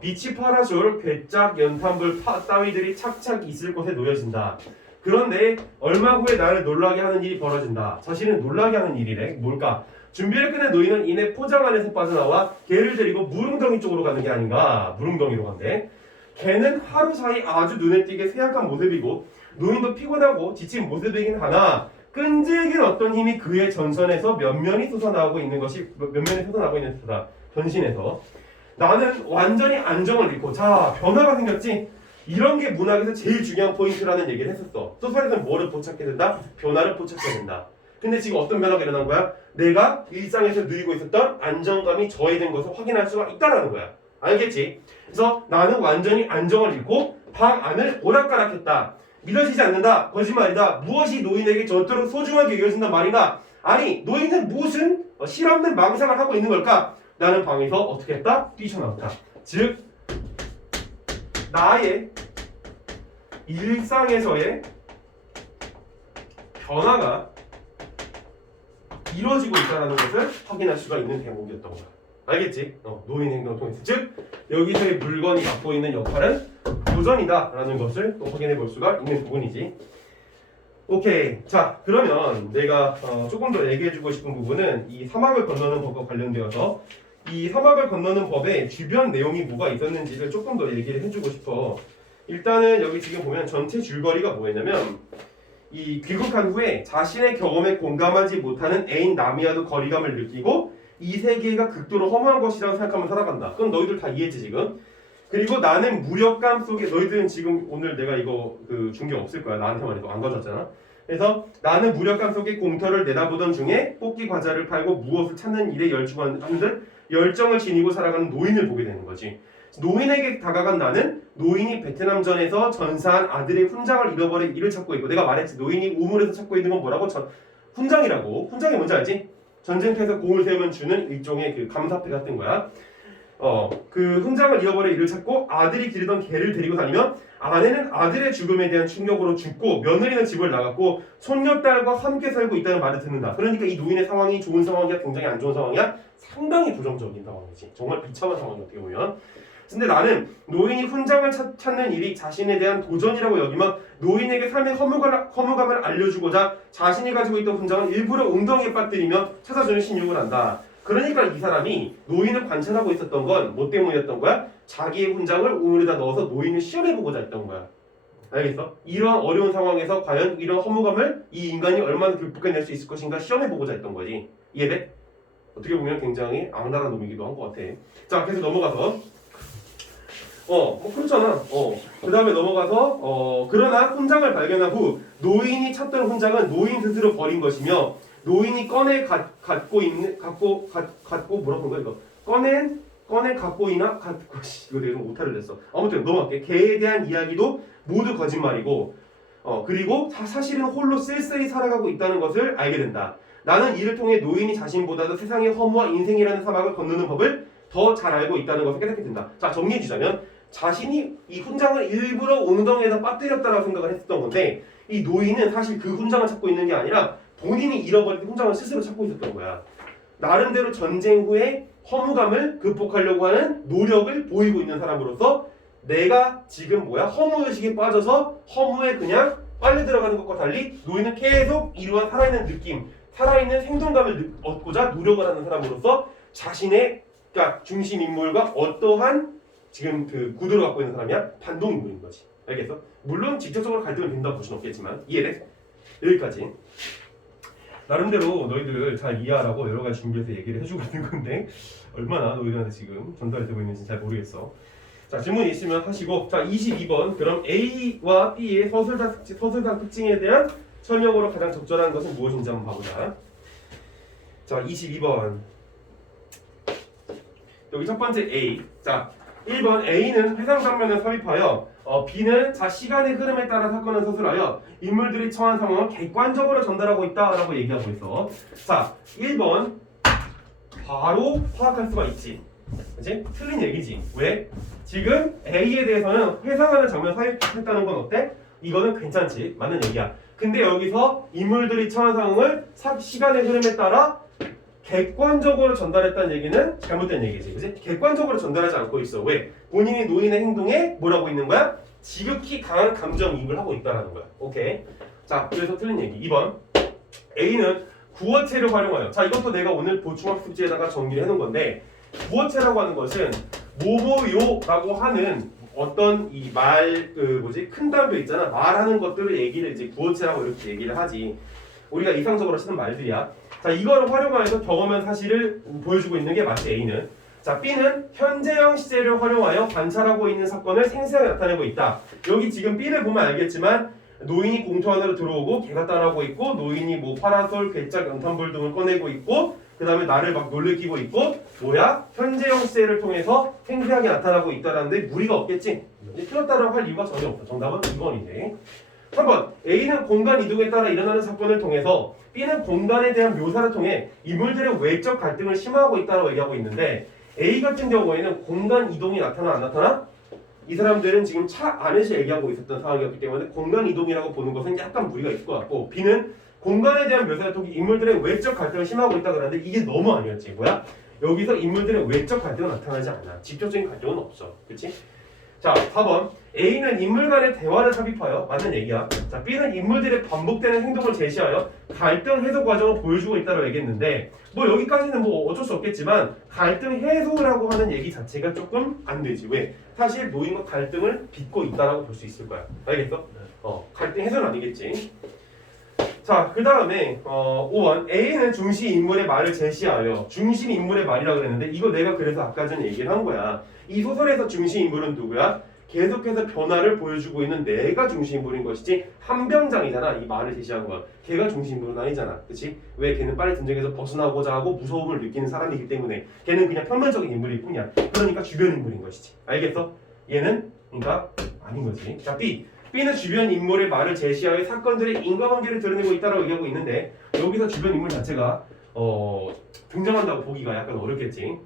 빛이 파라솔, 괴짝, 연탄불, 따위들이 착착 있을 곳에 놓여진다. 그런데 얼마 후에 나를 놀라게 하는 일이 벌어진다. 자신을 놀라게 하는 일이래. 뭘까? 준비를 끝낸 노인은 이내 포장 안에서 빠져나와 개를 데리고 무릉덩이 쪽으로 가는 게 아닌가. 무릉덩이로 간대. 개는 하루 사이 아주 눈에 띄게 쇠약한 모습이고 노인도 피곤하고 지친 모습이긴 하나 끈질긴 어떤 힘이 그의 전선에서 면면이 솟아나오고 있는 듯하다. 전신에서. 나는 완전히 안정을 잃고, 자, 변화가 생겼지? 이런 게 문학에서 제일 중요한 포인트라는 얘기를 했었어. 소설에서는 뭐를 포착해야 된다? 변화를 포착해야 된다. 근데 지금 어떤 변화가 일어난 거야? 내가 일상에서 누리고 있었던 안정감이 저해된 것을 확인할 수가 있다라는 거야. 알겠지? 그래서 나는 완전히 안정을 잃고 방 안을 오락가락했다. 믿어지지 않는다. 거짓말이다. 무엇이 노인에게 저토록 소중하게 여겨진단 말인가? 아니, 노인은 무슨 실없는 망상을 하고 있는 걸까? 나는 방에서 어떻게 했다? 뛰쳐나왔다. 즉, 나의 일상에서의 변화가 이루어지고 있다는 것을 확인할 수가 있는 대목이었던 거야. 알겠지? 노인 행동을 통해서. 즉, 여기서의 물건이 맡고 있는 역할은 도전이다라는 것을 또 확인해 볼 수가 있는 부분이지. 오케이. 자, 그러면 내가 조금 더 얘기해주고 싶은 부분은 이 사막을 건너는 법과 관련되어서 이 사막을 건너는 법의 주변 내용이 뭐가 있었는지를 조금 더 얘기를 해주고 싶어. 일단은 여기 지금 보면 전체 줄거리가 뭐였냐면 이 귀국한 후에 자신의 경험에 공감하지 못하는 애인 남이와도 거리감을 느끼고 이 세계가 극도로 허무한 것이라고 생각하며 살아간다. 그럼 너희들 다 이해했지 지금? 그리고 나는 무력감 속에 너희들은 지금 오늘 내가 이거 준 게 없을 거야. 나한테만 해도 안 가져왔잖아. 그래서 나는 무력감 속에 공터를 내다보던 중에 뽑기 과자를 팔고 무엇을 찾는 일에 열중한 듯 열정을 지니고 살아가는 노인을 보게 되는 거지. 노인에게 다가간 나는 노인이 베트남전에서 전사한 아들의 훈장을 잃어버린 일을 찾고 있고, 내가 말했지 노인이 우물에서 찾고 있는 건 뭐라고? 훈장이라고. 훈장이 뭔지 알지? 전쟁터에서 공을 세우면 주는 일종의 그 감사패 같은 거야. 그 훈장을 잃어버린 일을 찾고 아들이 기르던 개를 데리고 다니면 아내는 아들의 죽음에 대한 충격으로 죽고 며느리는 집을 나갔고 손녀딸과 함께 살고 있다는 말을 듣는다. 그러니까 이 노인의 상황이 좋은 상황이야? 굉장히 안 좋은 상황이야? 상당히 부정적인 상황이지. 정말 비참한 상황이 어떻게 보면. 근데 나는 노인이 훈장을 찾는 일이 자신에 대한 도전이라고 여기면 노인에게 삶의 허무감을 알려주고자 자신이 가지고 있던 훈장을 일부러 웅덩이에 빠뜨리며 찾아주는 신용을 한다. 그러니까 이 사람이 노인을 관찰하고 있었던 건 뭐 때문이었던 거야? 자기의 훈장을 우물에다 넣어서 노인을 시험해보고자 했던 거야. 알겠어? 이런 어려운 상황에서 과연 이런 허무감을 이 인간이 얼마나 극복해낼 수 있을 것인가 시험해보고자 했던 거지. 이해돼? 어떻게 보면 굉장히 악랄한 놈이기도 한 것 같아. 자, 계속 넘어가서 뭐 그렇잖아. 그 다음에 넘어가서 그러나 훈장을 발견한 후 노인이 찾던 훈장은 노인 스스로 버린 것이며 노인이 갖고 뭐라고 한 거야 이거? 꺼낸 갖고이나 이거 내가 좀 오타를 냈어. 아무튼 넘어갈게. 개에 대한 이야기도 모두 거짓말이고 그리고 사실은 홀로 쓸쓸히 살아가고 있다는 것을 알게 된다. 나는 이를 통해 노인이 자신보다도 세상의 허무와 인생이라는 사막을 건너는 법을 더 잘 알고 있다는 것을 깨닫게 된다. 자, 정리해 주자면 자신이 이 훈장을 일부러 웅덩이에다 빠뜨렸다라고 생각을 했었던 건데 이 노인은 사실 그 훈장을 찾고 있는 게 아니라 본인이 잃어버린 훈장을 스스로 찾고 있었던 거야. 나름대로 전쟁 후에 허무감을 극복하려고 하는 노력을 보이고 있는 사람으로서 내가 지금 허무의식에 빠져서 허무에 그냥 빨려 들어가는 것과 달리 노인은 계속 이러한 살아있는 느낌, 살아있는 생동감을 얻고자 노력을 하는 사람으로서 자신의 그러니까 중심 인물과 어떠한 지금 그 구도를 갖고 있는 사람이야? 반동 인물인 거지. 알겠어? 물론 직접적으로 갈등을 빚는다고 볼 수는 없겠지만 이해돼? 여기까지. 나름대로 너희들을 잘 이해하라고 여러 가지 준비해서 얘기를 해주고 있는 건데 얼마나 너희들한테 지금 전달이 되고 있는지 잘 모르겠어. 자, 질문 있으면 하시고 자 22번 그럼 A와 B의 서술상 특징에 대한 설명으로 가장 적절한 것은 무엇인지 한번 봐보자. 자 22번 여기 첫 번째 A. 자 1번 A는 회상 장면을 삽입하여 B는 시간의 흐름에 따라 사건을 서술하여 인물들이 처한 상황을 객관적으로 전달하고 있다라고 얘기하고 있어. 자 1번 바로 파악할 수가 있지. 그치? 틀린 얘기지. 왜? 지금 A에 대해서는 회상하는 장면 삽입했다는 건 어때? 이거는 괜찮지. 맞는 얘기야. 근데 여기서 인물들이 처한 상황을 시간의 흐름에 따라 객관적으로 전달했다는 얘기는 잘못된 얘기지. 그치? 객관적으로 전달하지 않고 있어. 왜? 본인이 노인의 행동에 뭐라고 있는 거야? 지극히 강한 감정이입을 하고 있다는 거야. 오케이. 자, 그래서 틀린 얘기. 2번. A는 구어체를 활용하여. 자, 이것도 내가 오늘 보충학 숙제에다가 정리를 해놓은 건데 구어체라고 하는 것은 뭐뭐요라고 하는 어떤 이 큰 단어 있잖아. 말하는 것들을 얘기를 이제 구어체라고 이렇게 얘기를 하지. 우리가 이상적으로 쓰는 말들이야. 자, 이거를 활용하여서 경험한 사실을 보여주고 있는 게 마치 A는. 자, B는 현재형 시제를 활용하여 관찰하고 있는 사건을 생생하게 나타내고 있다. 여기 지금 B를 보면 알겠지만 노인이 공터 안으로 들어오고 개가 따라오고 있고 노인이 파라솔, 괴짝, 연탄불 등을 꺼내고 있고 그 다음에 나를 막 놀래키고 있고 현재형 시제를 통해서 생생하게 나타나고 있다는데 무리가 없겠지? 틀렸다라고 할 이유가 전혀 없다. 정답은 2번인데 3번 A는 공간 이동에 따라 일어나는 사건을 통해서 B는 공간에 대한 묘사를 통해 인물들의 외적 갈등을 심화하고 있다고 얘기하고 있는데 A 같은 경우에는 공간 이동이 나타나 안 나타나? 이 사람들은 지금 차 안에서 얘기하고 있었던 상황이었기 때문에 공간 이동이라고 보는 것은 약간 무리가 있을 것 같고 B는 공간에 대한 묘사를 통해 인물들의 외적 갈등을 심화하고 있다 그러는데 이게 너무 아니었지. 여기서 인물들의 외적 갈등은 나타나지 않아. 직접적인 갈등은 없어. 그치? 자, 4번 A는 인물 간의 대화를 삽입하여 맞는 얘기야. 자, B는 인물들의 반복되는 행동을 제시하여 갈등 해소 과정을 보여주고 있다고 얘기했는데 여기까지는 어쩔 수 없겠지만 갈등 해소라고 하는 얘기 자체가 조금 안 되지. 왜? 사실 노인과 갈등을 빚고 있다라고 볼 수 있을 거야. 알겠어? 갈등 해소는 아니겠지. 자, 그 다음에 5번 A는 중심 인물의 말을 제시하여 중심 인물의 말이라고 그랬는데 이거 내가 그래서 아까 전에 얘기를 한 거야. 이 소설에서 중심 인물은 누구야? 계속해서 변화를 보여주고 있는 내가 중심 인물인 것이지 한병장이잖아. 이 말을 제시한 거야. 걔가 중심 인물은 아니잖아. 그치? 왜? 걔는 빨리 전쟁에서 벗어나고자 하고 무서움을 느끼는 사람이기 때문에 걔는 그냥 평면적인 인물일 뿐이야. 그러니까 주변 인물인 것이지. 알겠어? 얘는 그러니까 아닌 거지. 자, B는 주변 인물의 말을 제시하여 사건들의 인과관계를 드러내고 있다고 얘기하고 있는데 여기서 주변 인물 자체가 등장한다고 보기가 약간 어렵겠지.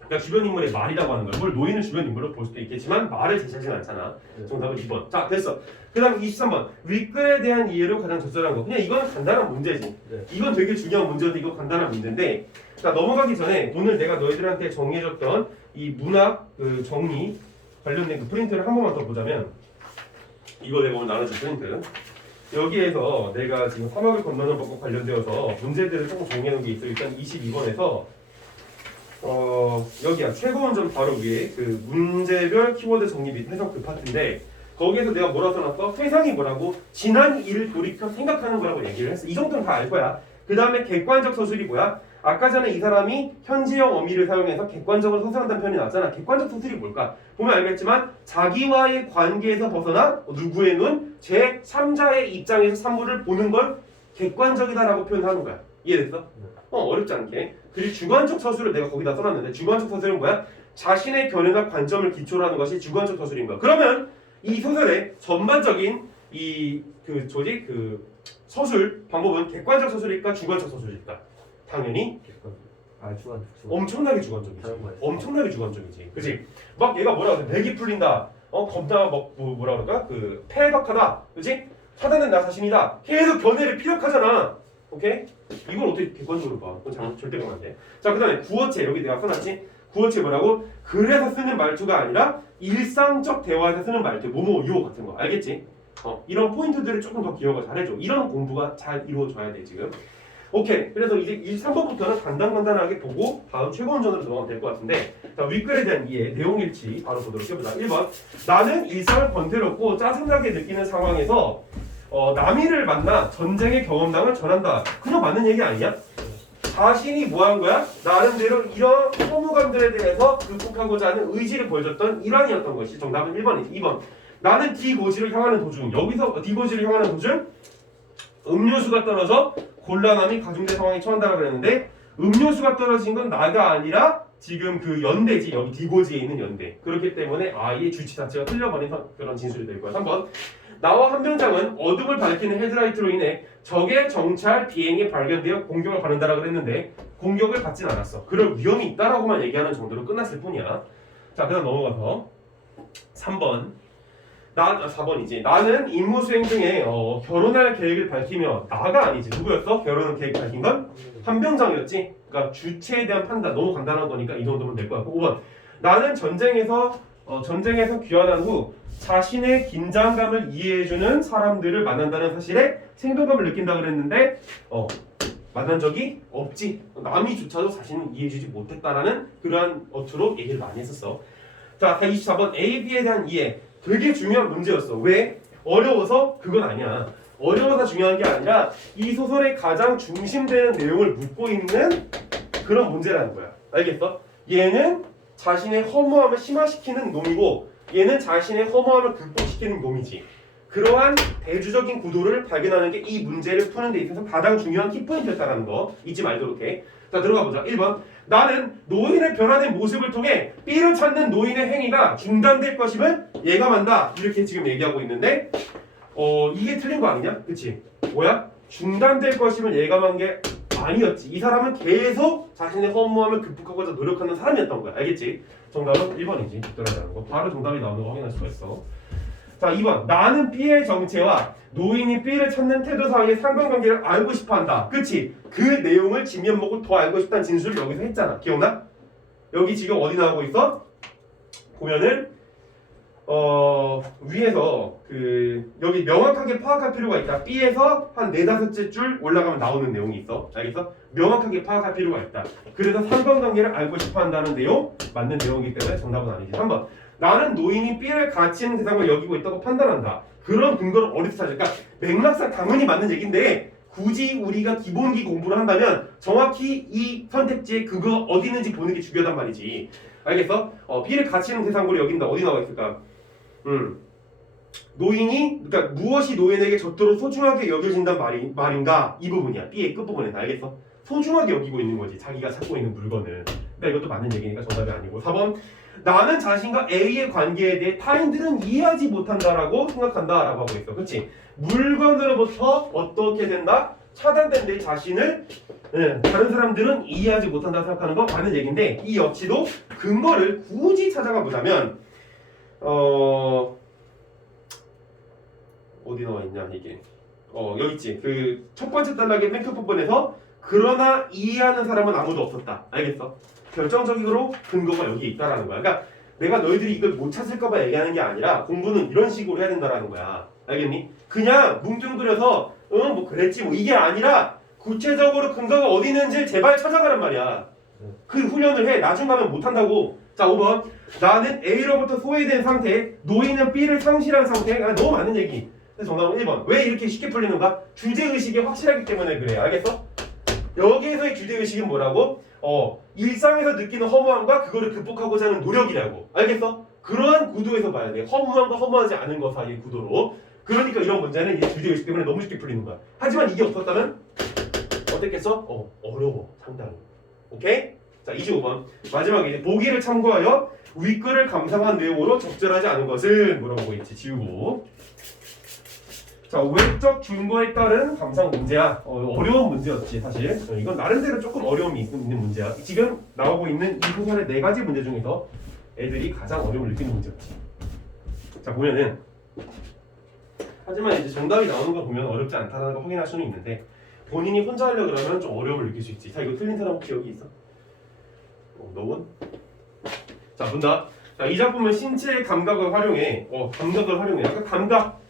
그러니까 주변 인물의 말이라고 하는 거야. 노인은 주변 인물로 볼 수도 있겠지만 말을 제시하진 않잖아. 정답은 2번. 자, 됐어. 그 다음 23번. 윗글에 대한 이해로 가장 적절한 거. 그냥 이건 간단한 문제지. 이건 되게 중요한 문제인데 이거 간단한 문제인데 자, 넘어가기 전에 오늘 내가 너희들한테 정리해줬던 이 문학 정리 관련된 그 프린트를 한 번만 더 보자면 이거 내가 오늘 나눠줄 프린트. 여기에서 내가 지금 사막을 건너는 법과 관련되어서 문제들을 조금 정리해놓은 게 있어. 일단 22번에서 여기야 최고원 점 바로 위에 그 문제별 키워드 정리 및 해석 그 파트인데 거기에서 내가 뭐라 써놨어? 회상이 뭐라고? 지난 일을 돌이켜 생각하는 거라고 얘기를 했어. 이 정도는 다 알 거야. 그 다음에 객관적 서술이 뭐야? 아까 전에 이 사람이 현지형 어미를 사용해서 객관적으로 서술한다는 표현이 나왔잖아. 객관적 서술이 뭘까? 보면 알겠지만 자기와의 관계에서 벗어나 누구의 눈? 제3자의 입장에서 사물을 보는 걸 객관적이다라고 표현하는 거야. 이해됐어? 어렵지 않게. 그리고 주관적 서술을 내가 거기다 써놨는데 주관적 서술은 뭐야? 자신의 견해나 관점을 기초로 하는 것이 주관적 서술인 거야. 그러면 이 소설의 전반적인 그 서술 방법은 객관적 서술일까 주관적 서술일까? 당연히 주관적. 엄청나게 주관적이지. 다른 거였어. 엄청나게 주관적이지. 그치? 막 얘가 뭐라 그래? 맥이 풀린다. 겁나 막 뭐라 그럴까? 그 패덕하다. 그치? 차단된 나 자신이다. 계속 견해를 피력하잖아. 오케이? 이걸 어떻게 객관적으로 봐? 그건 절대 그러면 안 돼. 자, 그 다음에 구어체. 여기 내가 써놨지? 구어체 뭐라고? 그래서 쓰는 말투가 아니라 일상적 대화에서 쓰는 말투. 뭐뭐 요 같은 거. 알겠지? 이런 포인트들을 조금 더 기억을 잘해줘. 이런 공부가 잘 이루어져야 돼, 지금. 오케이. 그래서 이제 3번부터는 간단하게 보고 다음 최고운전으로 넘어가면 될 것 같은데, 자, 윗글에 대한 이해, 내용 일치 바로 보도록 해보자. 1번. 나는 일상을 번태롭고 짜증나게 느끼는 상황에서 남이를 만나 전쟁의 경험담을 전한다. 그냥 맞는 얘기 아니냐? 자신이 뭐 한 거야? 나름대로 이런 허무감들에 대해서 극복하고자 하는 의지를 보여줬던 일환이었던 것이 정답은 1번이지. 2번. 나는 디고지를 향하는 도중. 여기서 디고지를 향하는 도중 음료수가 떨어져 곤란함이 가중된 상황에 처한다고 그랬는데 음료수가 떨어진 건 나가 아니라 지금 그 연대지. 여기 디고지에 있는 연대. 그렇기 때문에 아예 주치 자체가 틀려버린 그런 진술이 될 거야. 3번. 나와 한병장은 어둠을 밝히는 헤드라이트로 인해 적의 정찰 비행이 발견되어 공격을 받는다라고 그랬는데 공격을 받진 않았어. 그럴 위험이 있다라고만 얘기하는 정도로 끝났을 뿐이야. 자, 그다음 넘어가서 3번. 4번이지. 나는 임무 수행 중에 결혼할 계획을 밝히며 나가 아니지. 누구였어? 결혼할 계획 밝힌 건 한병장이었지. 그러니까 주체에 대한 판단 너무 간단한 거니까 이 정도면 될 것 같고. 5번. 나는 전쟁에서 귀환한 후 자신의 긴장감을 이해해주는 사람들을 만난다는 사실에 생동감을 느낀다고 그랬는데 만난 적이 없지. 남이조차도 자신을 이해해주지 못했다라는 그러한 어투로 얘기를 많이 했었어. 자, 24번 A, B에 대한 이해. 되게 중요한 문제였어. 왜? 어려워서? 그건 아니야. 어려워서 중요한 게 아니라 이 소설의 가장 중심되는 내용을 묻고 있는 그런 문제라는 거야. 알겠어? 얘는 자신의 허무함을 심화시키는 놈이고 얘는 자신의 허무함을 극복시키는 놈이지. 그러한 대주적인 구도를 발견하는 게 이 문제를 푸는 데 있어서 가장 중요한 키포인트였다는 거 잊지 말도록 해. 자, 들어가 보자. 1번. 나는 노인의 변화된 모습을 통해 B를 찾는 노인의 행위가 중단될 것임을 예감한다. 이렇게 지금 얘기하고 있는데 이게 틀린 거 아니냐? 그치? 뭐야? 중단될 것임을 예감한 게 아니었지. 이 사람은 계속 자신의 허무함을 극복하고자 노력하는 사람이었던 거야. 알겠지? 정답은 1번이지. 적절하다는 거. 바로 정답이 나오는 거 확인할 수가 있어. 자, 2번. 나는 B의 정체와 노인이 B를 찾는 태도 사이의 상관관계를 알고 싶어한다. 그치? 그 내용을 진면목을 더 알고 싶다는 진술을 여기서 했잖아. 기억나? 여기 지금 어디 나오고 있어? 보면은 위에서 여기 명확하게 파악할 필요가 있다. B에서 한 4-5째 줄 올라가면 나오는 내용이 있어. 알겠어? 명확하게 파악할 필요가 있다. 그래서 상관관계를 알고 싶어한다는 내용 맞는 내용이기 때문에 정답은 아니지. 3번. 나는 노인이 B를 가치 있는 대상으로 여기고 있다고 판단한다. 그런 근거를 어디서 찾을까? 맥락상 당연히 맞는 얘기인데 굳이 우리가 기본기 공부를 한다면 정확히 이 선택지에 그거 어디 있는지 보는 게 중요하단 말이지. 알겠어? B를 가치 있는 대상으로 여긴다. 어디 나와 있을까? 노인이 그러니까 무엇이 노인에게 저토록 소중하게 여겨진단 말인가? 이 부분이야. B의 끝부분에서. 알겠어? 소중하게 여기고 있는 거지. 자기가 찾고 있는 물건을. 그러니까 이것도 맞는 얘기니까 정답이 아니고. 4번. 나는 자신과 A의 관계에 대해 타인들은 이해하지 못한다라고 생각한다라고 하고 있어. 그렇지? 물건으로부터 어떻게 된다? 차단된 내 자신을 다른 사람들은 이해하지 못한다고 생각하는 거 맞는 얘기인데 이 역시도 근거를 굳이 찾아가 보자면 어디 나와 있냐 이게 여기 있지. 그 첫 번째 단락의 맨 끝부분에서 그러나 이해하는 사람은 아무도 없었다. 알겠어? 결정적으로 근거가 여기 있다라는 거야. 그러니까 내가 너희들이 이걸 못 찾을까봐 얘기하는 게 아니라 공부는 이런 식으로 해야 된다라는 거야. 알겠니? 그냥 뭉뚱그려서 뭐 그랬지 뭐 이게 아니라 구체적으로 근거가 어디 있는지 제발 찾아가란 말이야. 그 훈련을 해. 나중 가면 못한다고. 자, 5번. 나는 A로부터 소외된 상태, 노인은 B를 상실한 상태. 너무 많은 얘기. 그래서 정답은 1번. 왜 이렇게 쉽게 풀리는가? 주제의식이 확실하기 때문에 그래. 알겠어? 여기에서의 주제의식은 뭐라고? 일상에서 느끼는 허무함과 그거를 극복하고자 하는 노력이라고. 알겠어? 그러한 구도에서 봐야 돼. 허무함과 허무하지 않은 것 사이의 구도로. 그러니까 이런 문제는 이제 주제의식 때문에 너무 쉽게 풀리는 거야. 하지만 이게 없었다면 어땠겠어? 어려워. 상당히. 오케이? 자, 25번. 마지막에 이제 보기를 참고하여 윗글을 감상한 내용으로 적절하지 않은 것은 물어보고 있지. 지우고. 자, 외적 준거에 따른 감상 문제야. 어려운 문제였지 사실. 이건 나름대로 조금 어려움이 있는 문제야. 지금 나오고 있는 이 소설의 4가지 문제 중에서 애들이 가장 어려움을 느끼는 문제였지. 자, 보면은 하지만 이제 정답이 나오는 거 보면 어렵지 않다는 걸 확인할 수는 있는데 본인이 혼자 하려고 그러면 좀 어려움을 느낄 수 있지. 자, 이거 틀린 사람 혹시 여기 있어? 너원? 자, 본다. 자, 이 작품은 신체의 감각을 활용해. 감각을 활용해. 아까 감각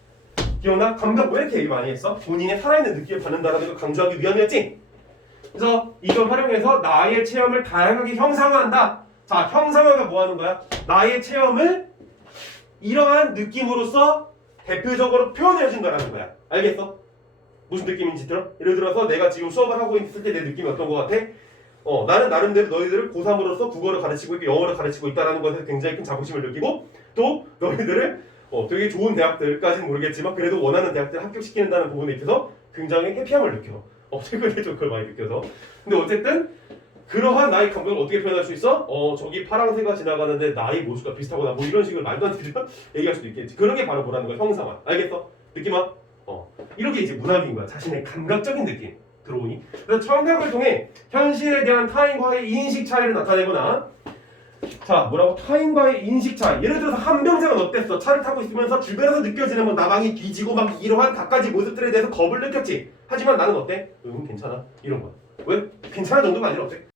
기억나? 감각 왜 이렇게 얘기 많이 했어? 본인의 살아있는 느낌을 받는다라는 걸 강조하기 위함이었지? 그래서 이걸 활용해서 나의 체험을 다양하게 형상화한다. 자, 형상화가 뭐 하는 거야? 나의 체험을 이러한 느낌으로써 대표적으로 표현해 준다라는 거야. 알겠어? 무슨 느낌인지 들어? 예를 들어서 내가 지금 수업을 하고 있을 때 내 느낌이 어떤 거 같아? 나는 나름대로 너희들을 고3으로서 국어를 가르치고 있고 영어를 가르치고 있다는 것에 굉장히 큰 자부심을 느끼고 또 너희들을 되게 좋은 대학들까지는 모르겠지만 그래도 원하는 대학들 합격시키는다는 부분에 있어서 굉장히 해피함을 느껴. 최근에 좀 그걸 많이 느껴서. 근데 어쨌든 그러한 나의 감각을 어떻게 표현할 수 있어? 저기 파랑새가 지나가는데 나의 모습과 비슷하거나 뭐 이런 식으로 말도 안 되는 얘기할 수도 있겠지. 그런 게 바로 뭐라는 거야? 형상화. 알겠어? 느낌 와? 이렇게 이제 문학인 거야. 자신의 감각적인 느낌. 들어오니? 그래서 청각을 통해 현실에 대한 타인과의 인식 차이를 나타내거나 자, 뭐라고? 타인과의 인식 차이. 예를 들어서 한병장은 어땠어? 차를 타고 있으면서 주변에서 느껴지는 뭐 나방이 뒤지고 막 이러한 갖가지 모습들에 대해서 겁을 느꼈지. 하지만 나는 어때? 괜찮아. 이런 거야. 왜? 괜찮아 정도가 아니라 어때?